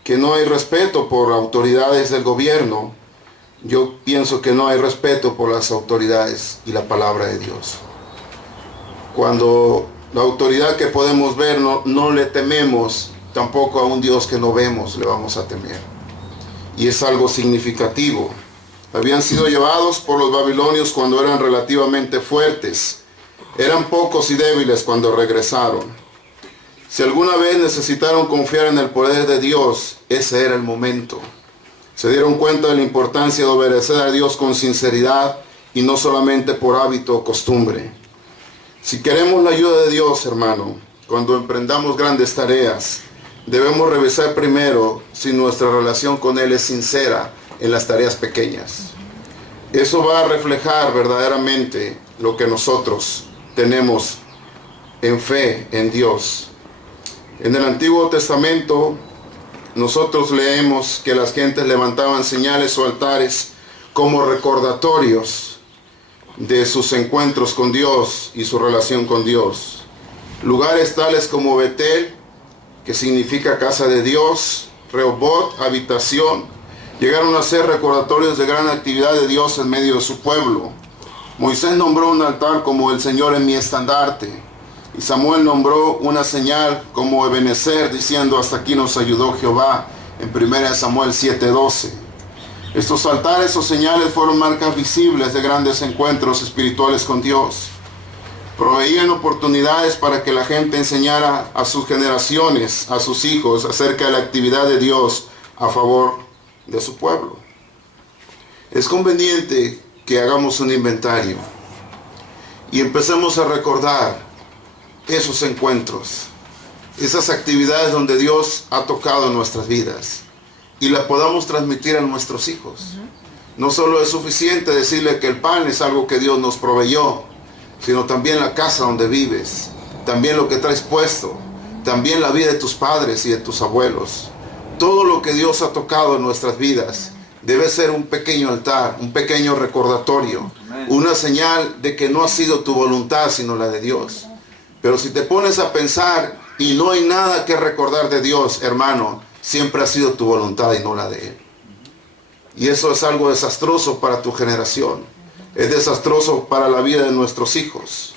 que no hay respeto por autoridades del gobierno, yo pienso que no hay respeto por las autoridades y la palabra de Dios. Cuando la autoridad que podemos ver no le tememos, tampoco a un Dios que no vemos le vamos a temer. Y es algo significativo. Habían sido llevados por los babilonios cuando eran relativamente fuertes. Eran pocos y débiles cuando regresaron. Si alguna vez necesitaron confiar en el poder de Dios, ese era el momento. Se dieron cuenta de la importancia de obedecer a Dios con sinceridad y no solamente por hábito o costumbre. Si queremos la ayuda de Dios, hermano, cuando emprendamos grandes tareas, debemos revisar primero si nuestra relación con Él es sincera en las tareas pequeñas. Eso va a reflejar verdaderamente lo que nosotros tenemos en fe en Dios. En el Antiguo Testamento, nosotros leemos que las gentes levantaban señales o altares como recordatorios de sus encuentros con Dios y su relación con Dios. Lugares tales como Betel, que significa casa de Dios, Rehobot, habitación, llegaron a ser recordatorios de gran actividad de Dios en medio de su pueblo. Moisés nombró un altar como el Señor es mi estandarte. Y Samuel nombró una señal como Ebenezer, diciendo hasta aquí nos ayudó Jehová, en 1 Samuel 7:12. Estos altares o señales fueron marcas visibles de grandes encuentros espirituales con Dios. Proveían oportunidades para que la gente enseñara a sus generaciones, a sus hijos, acerca de la actividad de Dios a favor de su pueblo. Es conveniente que hagamos un inventario y empecemos a recordar esos encuentros, esas actividades donde Dios ha tocado nuestras vidas y la podamos transmitir a nuestros hijos. No solo es suficiente decirle que el pan es algo que Dios nos proveyó, sino también la casa donde vives, también lo que traes puesto, también la vida de tus padres y de tus abuelos. Todo lo que Dios ha tocado en nuestras vidas debe ser un pequeño altar, un pequeño recordatorio, una señal de que no ha sido tu voluntad sino la de Dios. Pero si te pones a pensar y no hay nada que recordar de Dios, hermano, siempre ha sido tu voluntad y no la de Él. Y eso es algo desastroso para tu generación. Es desastroso para la vida de nuestros hijos.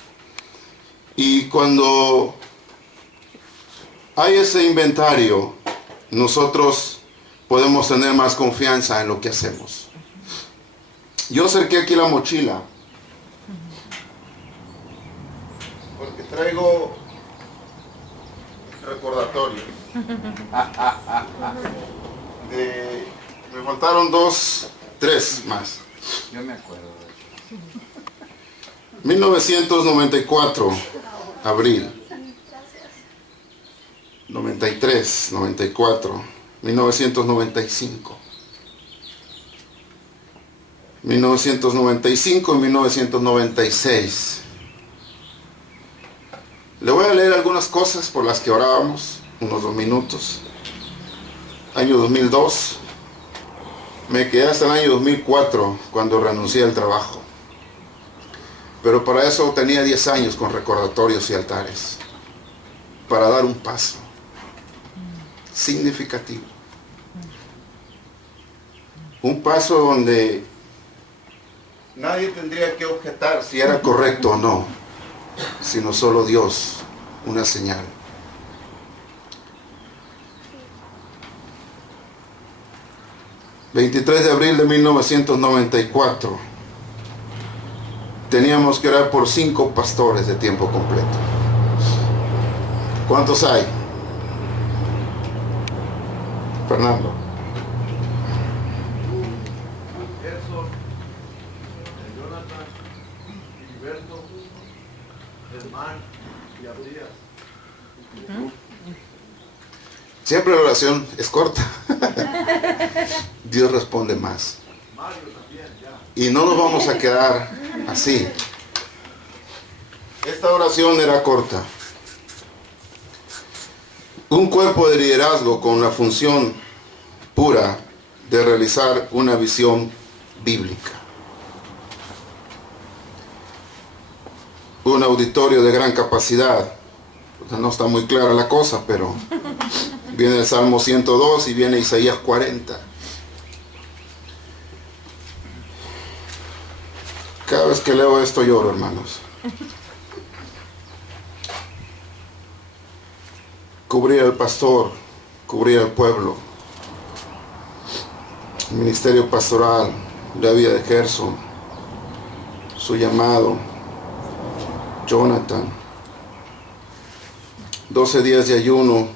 Y cuando hay ese inventario, nosotros podemos tener más confianza en lo que hacemos. Yo acerqué aquí la mochila porque traigo recordatorios. Me faltaron 3 más. Yo me acuerdo de eso. 1994, abril. 93, 94, 1995. 1995 y 1996. Le voy a leer algunas cosas por las que orábamos, unos 2 minutos. Año 2002. Me quedé hasta el año 2004 cuando renuncié al trabajo. Pero para eso tenía 10 años con recordatorios y altares. Para dar un paso significativo. Un paso donde nadie tendría que objetar si era correcto o no, sino solo Dios, una señal. 23 de abril de 1994. Teníamos que orar por 5 pastores de tiempo completo. ¿Cuántos hay? Fernando. Gerson, Jonathan, Gilberto, Germán y Abdías. Siempre la oración es corta. Dios responde más. Mario también, ya. Y no nos vamos a quedar así. Esta oración era corta. Un cuerpo de liderazgo con la función pura de realizar una visión bíblica. Un auditorio de gran capacidad. No está muy clara la cosa, pero viene el Salmo 102 y viene Isaías 40. Cada vez que leo esto lloro, hermanos. Cubrir al pastor, cubrir al pueblo. El ministerio pastoral, la vida de Gerson, su llamado, Jonathan. 12 días de ayuno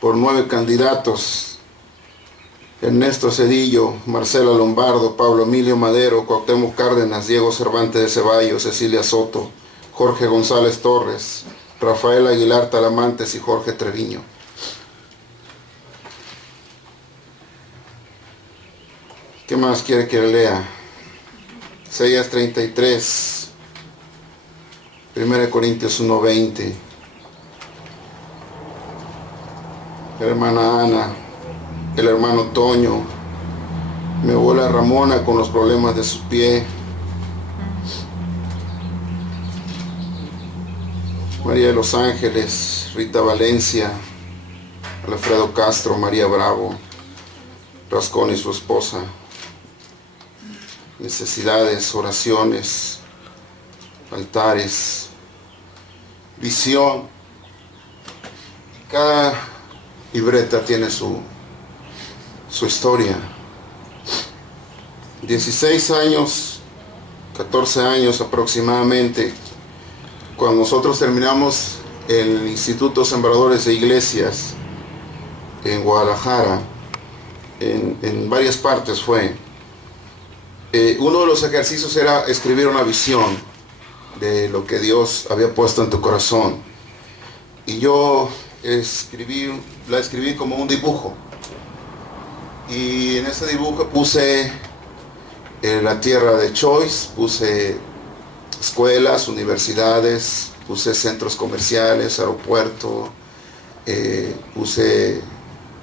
por 9 candidatos: Ernesto Cedillo, Marcela Lombardo, Pablo Emilio Madero, Cuauhtémoc Cárdenas, Diego Cervantes de Ceballos, Cecilia Soto, Jorge González Torres, Rafael Aguilar Talamantes y Jorge Treviño. ¿Qué más quiere que lea? Isaías 33. 1 Corintios 1:20. La hermana Ana, el hermano Toño, mi abuela Ramona con los problemas de su pie, María de los Ángeles, Rita Valencia, Alfredo Castro, María Bravo, Rascón y su esposa. Necesidades, oraciones, altares, visión. Cada libreta tiene su historia. 16 años, 14 años aproximadamente, cuando nosotros terminamos el Instituto Sembradores de Iglesias en Guadalajara, en varias partes fue. Uno de los ejercicios era escribir una visión de lo que Dios había puesto en tu corazón. Y yo la escribí como un dibujo. Y en ese dibujo puse la tierra de Choice, puse escuelas, universidades, puse centros comerciales, aeropuerto, puse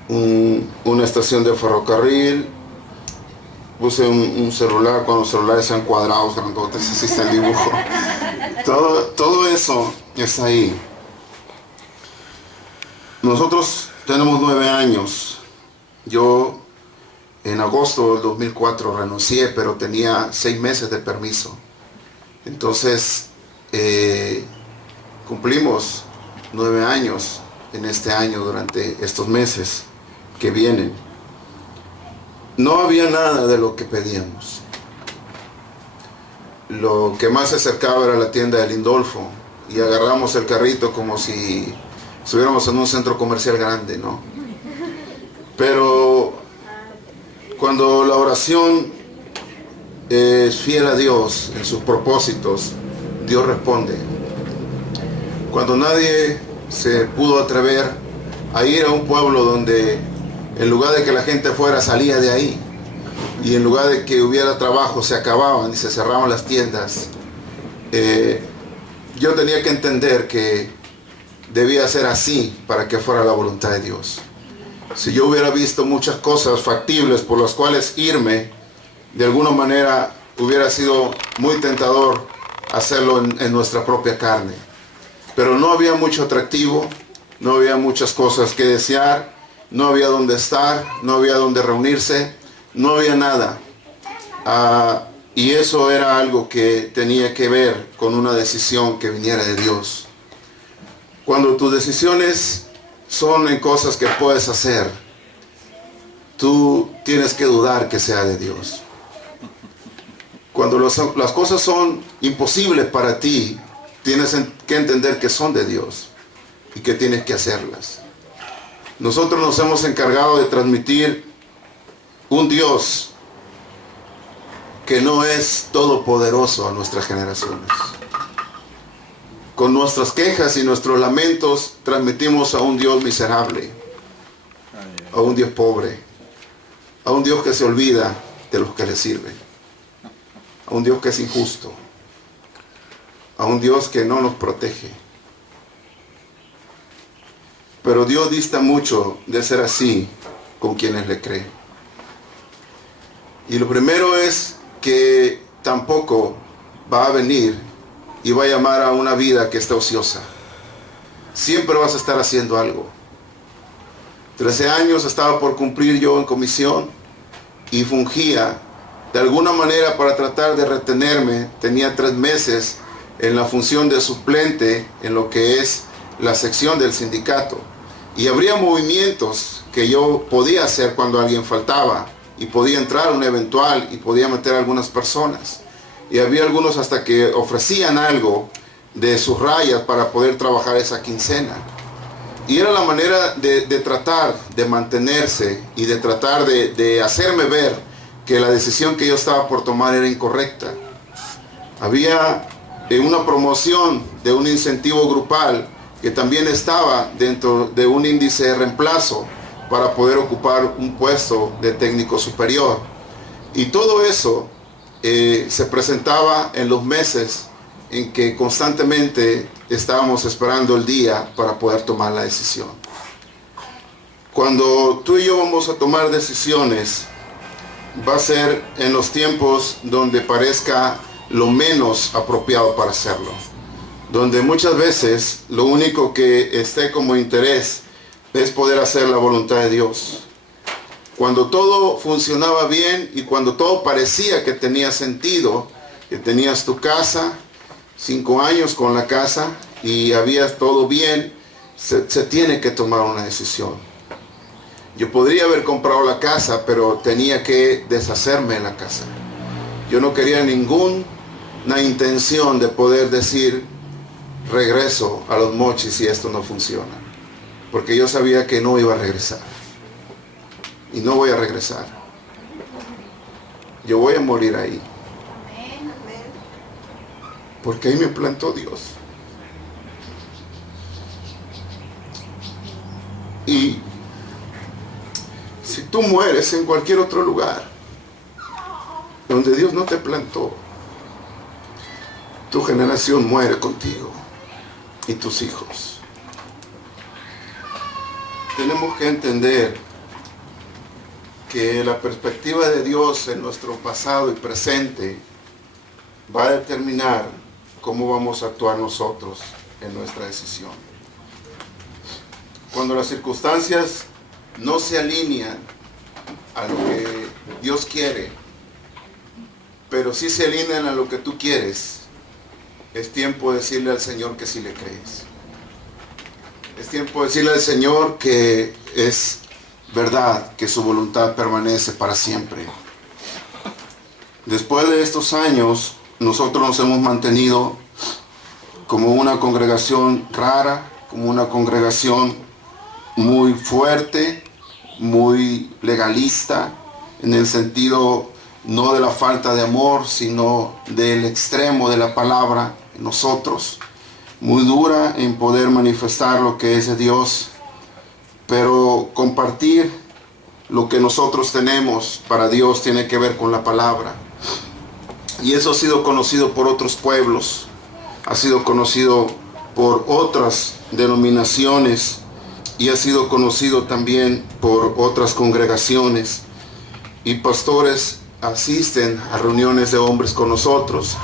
una estación de ferrocarril, puse un celular, cuando los celulares sean cuadrados, grandotes, así está el dibujo. Todo eso está ahí. Nosotros tenemos 9 años. Yo en agosto del 2004 renuncié, pero tenía 6 meses de permiso. Entonces cumplimos 9 años en este año, durante estos meses que vienen. No había nada de lo que pedíamos. Lo que más se acercaba era la tienda de Lindolfo, y agarramos el carrito como si estuviéramos en un centro comercial grande, ¿no? Pero cuando la oración es fiel a Dios en sus propósitos, Dios responde. Cuando nadie se pudo atrever a ir a un pueblo donde en lugar de que la gente fuera, salía de ahí, y en lugar de que hubiera trabajo, se acababan y se cerraban las tiendas, yo tenía que entender que debía ser así para que fuera la voluntad de Dios. Si yo hubiera visto muchas cosas factibles por las cuales irme, de alguna manera hubiera sido muy tentador hacerlo en nuestra propia carne. Pero no había mucho atractivo, no había muchas cosas que desear, no había dónde estar, no había dónde reunirse, no había nada. Y eso era algo que tenía que ver con una decisión que viniera de Dios. Cuando tus decisiones son en cosas que puedes hacer, tú tienes que dudar que sea de Dios. Cuando las cosas son imposibles para ti, tienes que entender que son de Dios y que tienes que hacerlas. Nosotros nos hemos encargado de transmitir un Dios que no es todopoderoso a nuestras generaciones. Con nuestras quejas y nuestros lamentos transmitimos a un Dios miserable, a un Dios pobre, a un Dios que se olvida de los que le sirven, a un Dios que es injusto, a un Dios que no nos protege. Pero Dios dista mucho de ser así con quienes le creen. Y lo primero es que tampoco va a venir y va a llamar a una vida que está ociosa. Siempre vas a estar haciendo algo. 13 años estaba por cumplir yo en comisión y fungía de alguna manera para tratar de retenerme. Tenía 3 meses en la función de suplente en lo que es la sección del sindicato. Y habría movimientos que yo podía hacer cuando alguien faltaba y podía entrar a un eventual y podía meter a algunas personas. Y había algunos hasta que ofrecían algo de sus rayas para poder trabajar esa quincena. Y era la manera de tratar de mantenerse y de tratar de hacerme ver que la decisión que yo estaba por tomar era incorrecta. Había una promoción de un incentivo grupal que también estaba dentro de un índice de reemplazo para poder ocupar un puesto de técnico superior. Y todo eso se presentaba en los meses en que constantemente estábamos esperando el día para poder tomar la decisión. Cuando tú y yo vamos a tomar decisiones, va a ser en los tiempos donde parezca lo menos apropiado para hacerlo. Donde muchas veces lo único que esté como interés es poder hacer la voluntad de Dios. Cuando todo funcionaba bien y cuando todo parecía que tenía sentido, que tenías tu casa, 5 años con la casa y había todo bien, se tiene que tomar una decisión. Yo podría haber comprado la casa, pero tenía que deshacerme de la casa. Yo no quería ninguna intención de poder decir, regreso a Los Mochis si esto no funciona, porque yo sabía que no iba a regresar y no voy a regresar. Yo voy a morir ahí, porque ahí me plantó Dios. Y si tú mueres en cualquier otro lugar donde Dios no te plantó, tu generación muere contigo y tus hijos. Tenemos que entender que la perspectiva de Dios en nuestro pasado y presente va a determinar cómo vamos a actuar nosotros en nuestra decisión. Cuando las circunstancias no se alinean a lo que Dios quiere, pero sí se alinean a lo que tú quieres, es tiempo de decirle al Señor que sí le crees. Es tiempo de decirle al Señor que es verdad, que su voluntad permanece para siempre. Después de estos años, nosotros nos hemos mantenido como una congregación rara, como una congregación muy fuerte, muy legalista, en el sentido no de la falta de amor, sino del extremo de la palabra en nosotros. Muy dura en poder manifestar lo que es de Dios, pero compartir lo que nosotros tenemos para Dios tiene que ver con la palabra. Y eso ha sido conocido por otros pueblos, ha sido conocido por otras denominaciones y ha sido conocido también por otras congregaciones. Y pastores asisten a reuniones de hombres con nosotros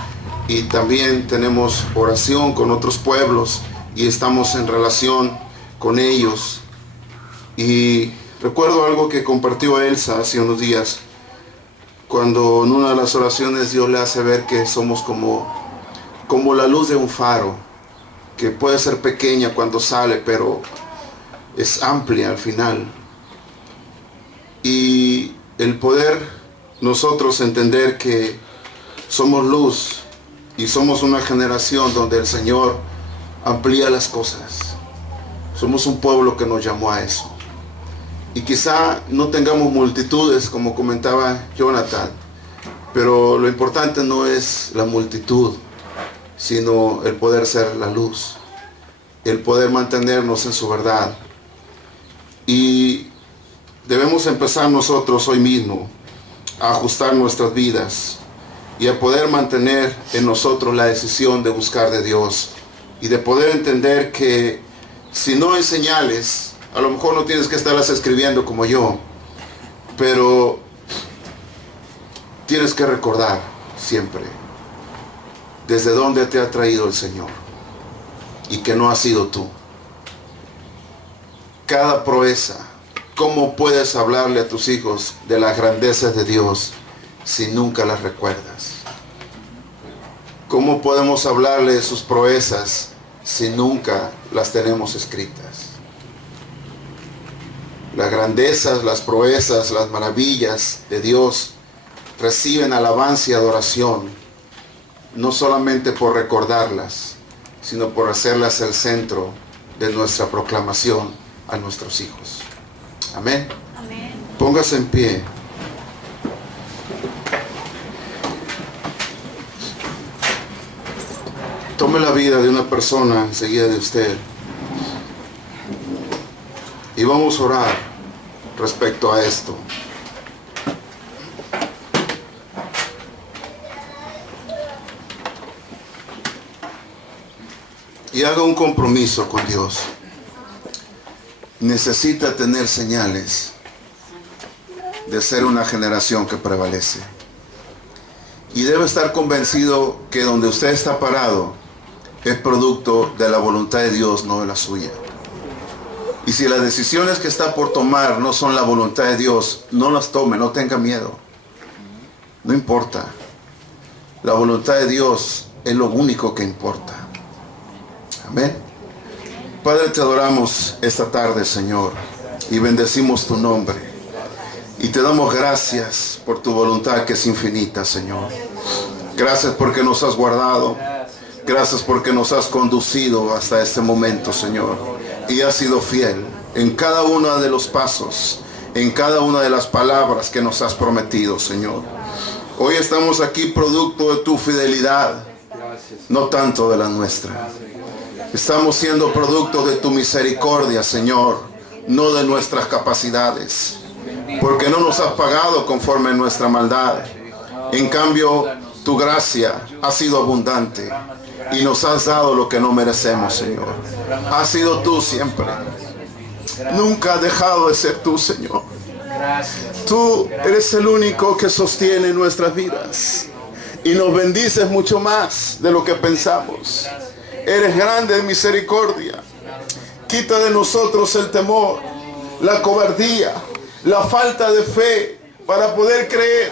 y también tenemos oración con otros pueblos y estamos en relación con ellos. Y recuerdo algo que compartió Elsa hace unos días, cuando en una de las oraciones Dios le hace ver que somos como la luz de un faro, que puede ser pequeña cuando sale, pero es amplia al final. y el poder nosotros entender que somos luz y somos una generación donde el Señor amplía las cosas. Somos un pueblo que nos llamó a eso. Y quizá no tengamos multitudes, como comentaba Jonathan, pero lo importante no es la multitud, sino el poder ser la luz, el poder mantenernos en su verdad. Y debemos empezar nosotros hoy mismo a ajustar nuestras vidas y a poder mantener en nosotros la decisión de buscar de Dios y de poder entender que si no hay señales, a lo mejor no tienes que estarlas escribiendo como yo, pero tienes que recordar siempre desde dónde te ha traído el Señor y que no has sido tú. Cada proeza, ¿cómo puedes hablarle a tus hijos de las grandezas de Dios si nunca las recuerdas? ¿Cómo podemos hablarle de sus proezas si nunca las tenemos escritas? Las grandezas, las proezas, las maravillas de Dios reciben alabanza y adoración, no solamente por recordarlas, sino por hacerlas el centro de nuestra proclamación a nuestros hijos. Amén. Amén. Póngase en pie. Tome la vida de una persona enseguida de usted. Y vamos a orar respecto a esto. Y haga un compromiso con Dios. Necesita tener señales de ser una generación que prevalece. Y debe estar convencido que donde usted está parado es producto de la voluntad de Dios, no de la suya. Y si las decisiones que está por tomar no son la voluntad de Dios, no las tome, no tenga miedo. No importa. La voluntad de Dios es lo único que importa. Amén. Padre, te adoramos esta tarde, Señor, y bendecimos tu nombre. Y te damos gracias por tu voluntad que es infinita, Señor. Gracias porque nos has guardado. Gracias porque nos has conducido hasta este momento, Señor. Y has sido fiel en cada uno de los pasos, en cada una de las palabras que nos has prometido, Señor. Hoy estamos aquí producto de tu fidelidad, no tanto de la nuestra. Estamos siendo producto de tu misericordia, Señor, no de nuestras capacidades. Porque no nos has pagado conforme a nuestra maldad. En cambio, tu gracia ha sido abundante y nos has dado lo que no merecemos, Señor. Has sido tú siempre. Nunca has dejado de ser tú, Señor. Tú eres el único que sostiene nuestras vidas y nos bendices mucho más de lo que pensamos. Eres grande en misericordia. Quita de nosotros el temor, la cobardía, la falta de fe para poder creer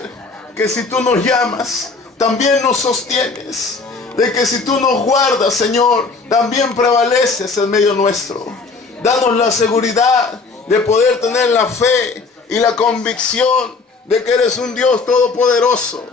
que si tú nos llamas, también nos sostienes. De que si tú nos guardas, Señor, también prevaleces en medio nuestro. Danos la seguridad de poder tener la fe y la convicción de que eres un Dios todopoderoso.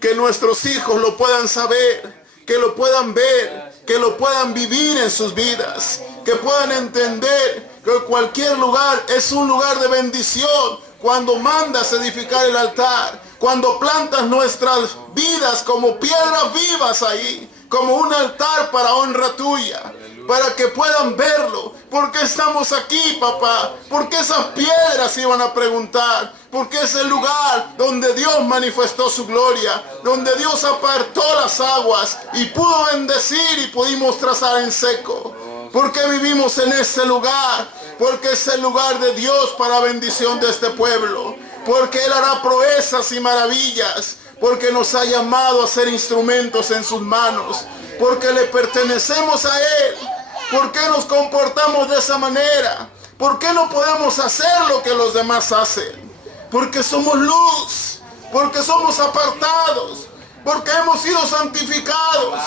Que nuestros hijos lo puedan saber, que lo puedan ver, que lo puedan vivir en sus vidas. Que puedan entender que cualquier lugar es un lugar de bendición cuando mandas edificar el altar, cuando plantas nuestras vidas como piedras vivas ahí, como un altar para honra tuya, para que puedan verlo. ¿Por qué estamos aquí, papá? Porque esas piedras iban a preguntar, porque es el lugar donde Dios manifestó su gloria, donde Dios apartó las aguas y pudo bendecir y pudimos trazar en seco. Porque vivimos en ese lugar, porque es el lugar de Dios para bendición de este pueblo, porque Él hará proezas y maravillas, porque nos ha llamado a ser instrumentos en sus manos, porque le pertenecemos a Él. ¿Por qué nos comportamos de esa manera? ¿Por qué no podemos hacer lo que los demás hacen? Porque somos luz, porque somos apartados, porque hemos sido santificados.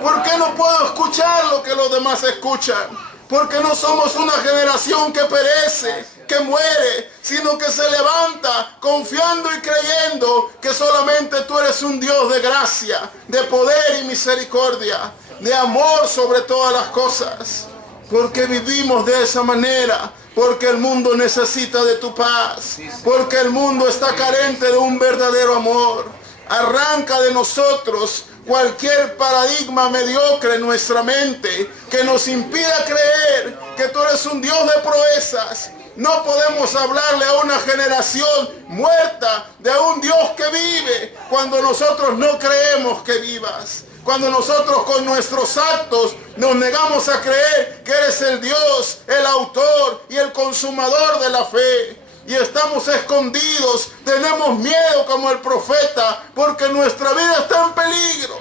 ¿Por qué no puedo escuchar lo que los demás escuchan? Porque no somos una generación que perece, que muere, sino que se levanta confiando y creyendo que solamente tú eres un Dios de gracia, de poder y misericordia, de amor sobre todas las cosas. Porque vivimos de esa manera, porque el mundo necesita de tu paz, porque el mundo está carente de un verdadero amor. Arranca de nosotros cualquier paradigma mediocre en nuestra mente que nos impida creer que tú eres un Dios de proezas. No podemos hablarle a una generación muerta de un Dios que vive cuando nosotros no creemos que vivas. Cuando nosotros con nuestros actos nos negamos a creer que eres el Dios, el autor y el consumador de la fe. Y estamos escondidos, tenemos miedo como el profeta, porque nuestra vida está en peligro,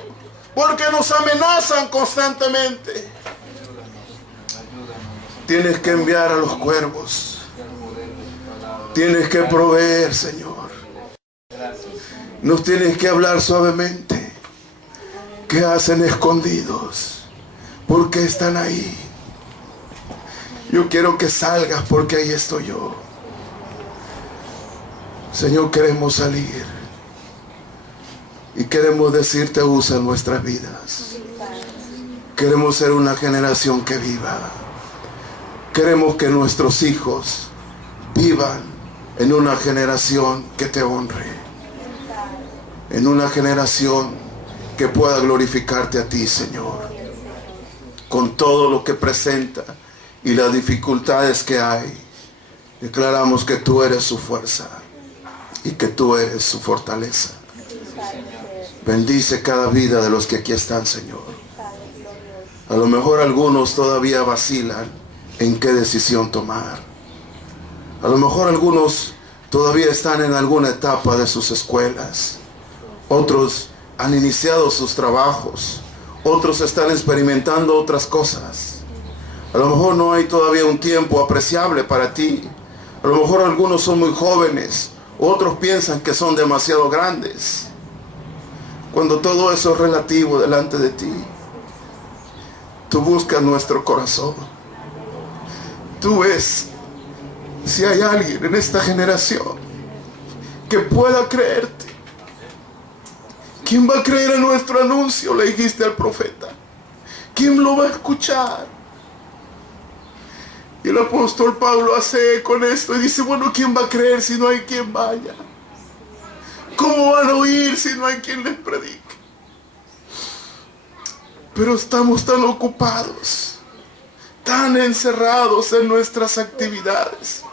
porque nos amenazan constantemente. Tienes que enviar a los cuervos, tienes que proveer, Señor. Nos tienes que hablar suavemente. ¿Qué hacen escondidos? ¿Por qué están ahí? Yo quiero que salgas porque ahí estoy yo. Señor, queremos salir y queremos decirte, usa nuestras vidas. Queremos ser una generación que viva. Queremos que nuestros hijos vivan en una generación que te honre, en una generación que pueda glorificarte a ti, Señor, con todo lo que presenta y las dificultades que hay. Declaramos que tú eres su fuerza y que tú eres su fortaleza. Bendice cada vida de los que aquí están, Señor. A lo mejor algunos todavía vacilan en qué decisión tomar. A lo mejor algunos todavía están en alguna etapa de sus escuelas. Otros han iniciado sus trabajos. Otros están experimentando otras cosas. A lo mejor no hay todavía un tiempo apreciable para ti. A lo mejor algunos son muy jóvenes. Otros piensan que son demasiado grandes. Cuando todo eso es relativo delante de ti, tú buscas nuestro corazón. Tú ves si hay alguien en esta generación que pueda creerte. ¿Quién va a creer a nuestro anuncio?, le dijiste al profeta. ¿Quién lo va a escuchar? Y el apóstol Pablo hace con esto y dice, bueno, ¿quién va a creer si no hay quien vaya? ¿Cómo van a oír si no hay quien les predique? Pero estamos tan ocupados, tan encerrados en nuestras actividades,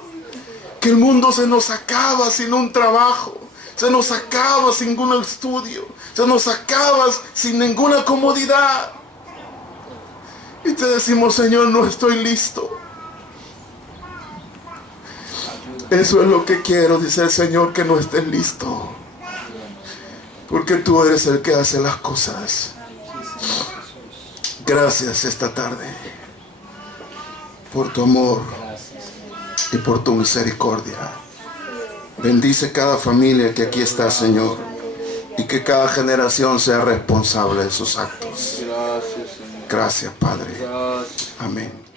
que el mundo se nos acaba sin un trabajo, se nos acaba sin ningún estudio, se nos acaba sin ninguna comodidad. Y te decimos, Señor, no estoy listo. Eso es lo que quiero, dice el Señor, que no estés listo. Porque tú eres el que hace las cosas. Gracias esta tarde por tu amor y por tu misericordia. Bendice cada familia que aquí está, Señor, y que cada generación sea responsable de sus actos. Gracias, Padre. Amén.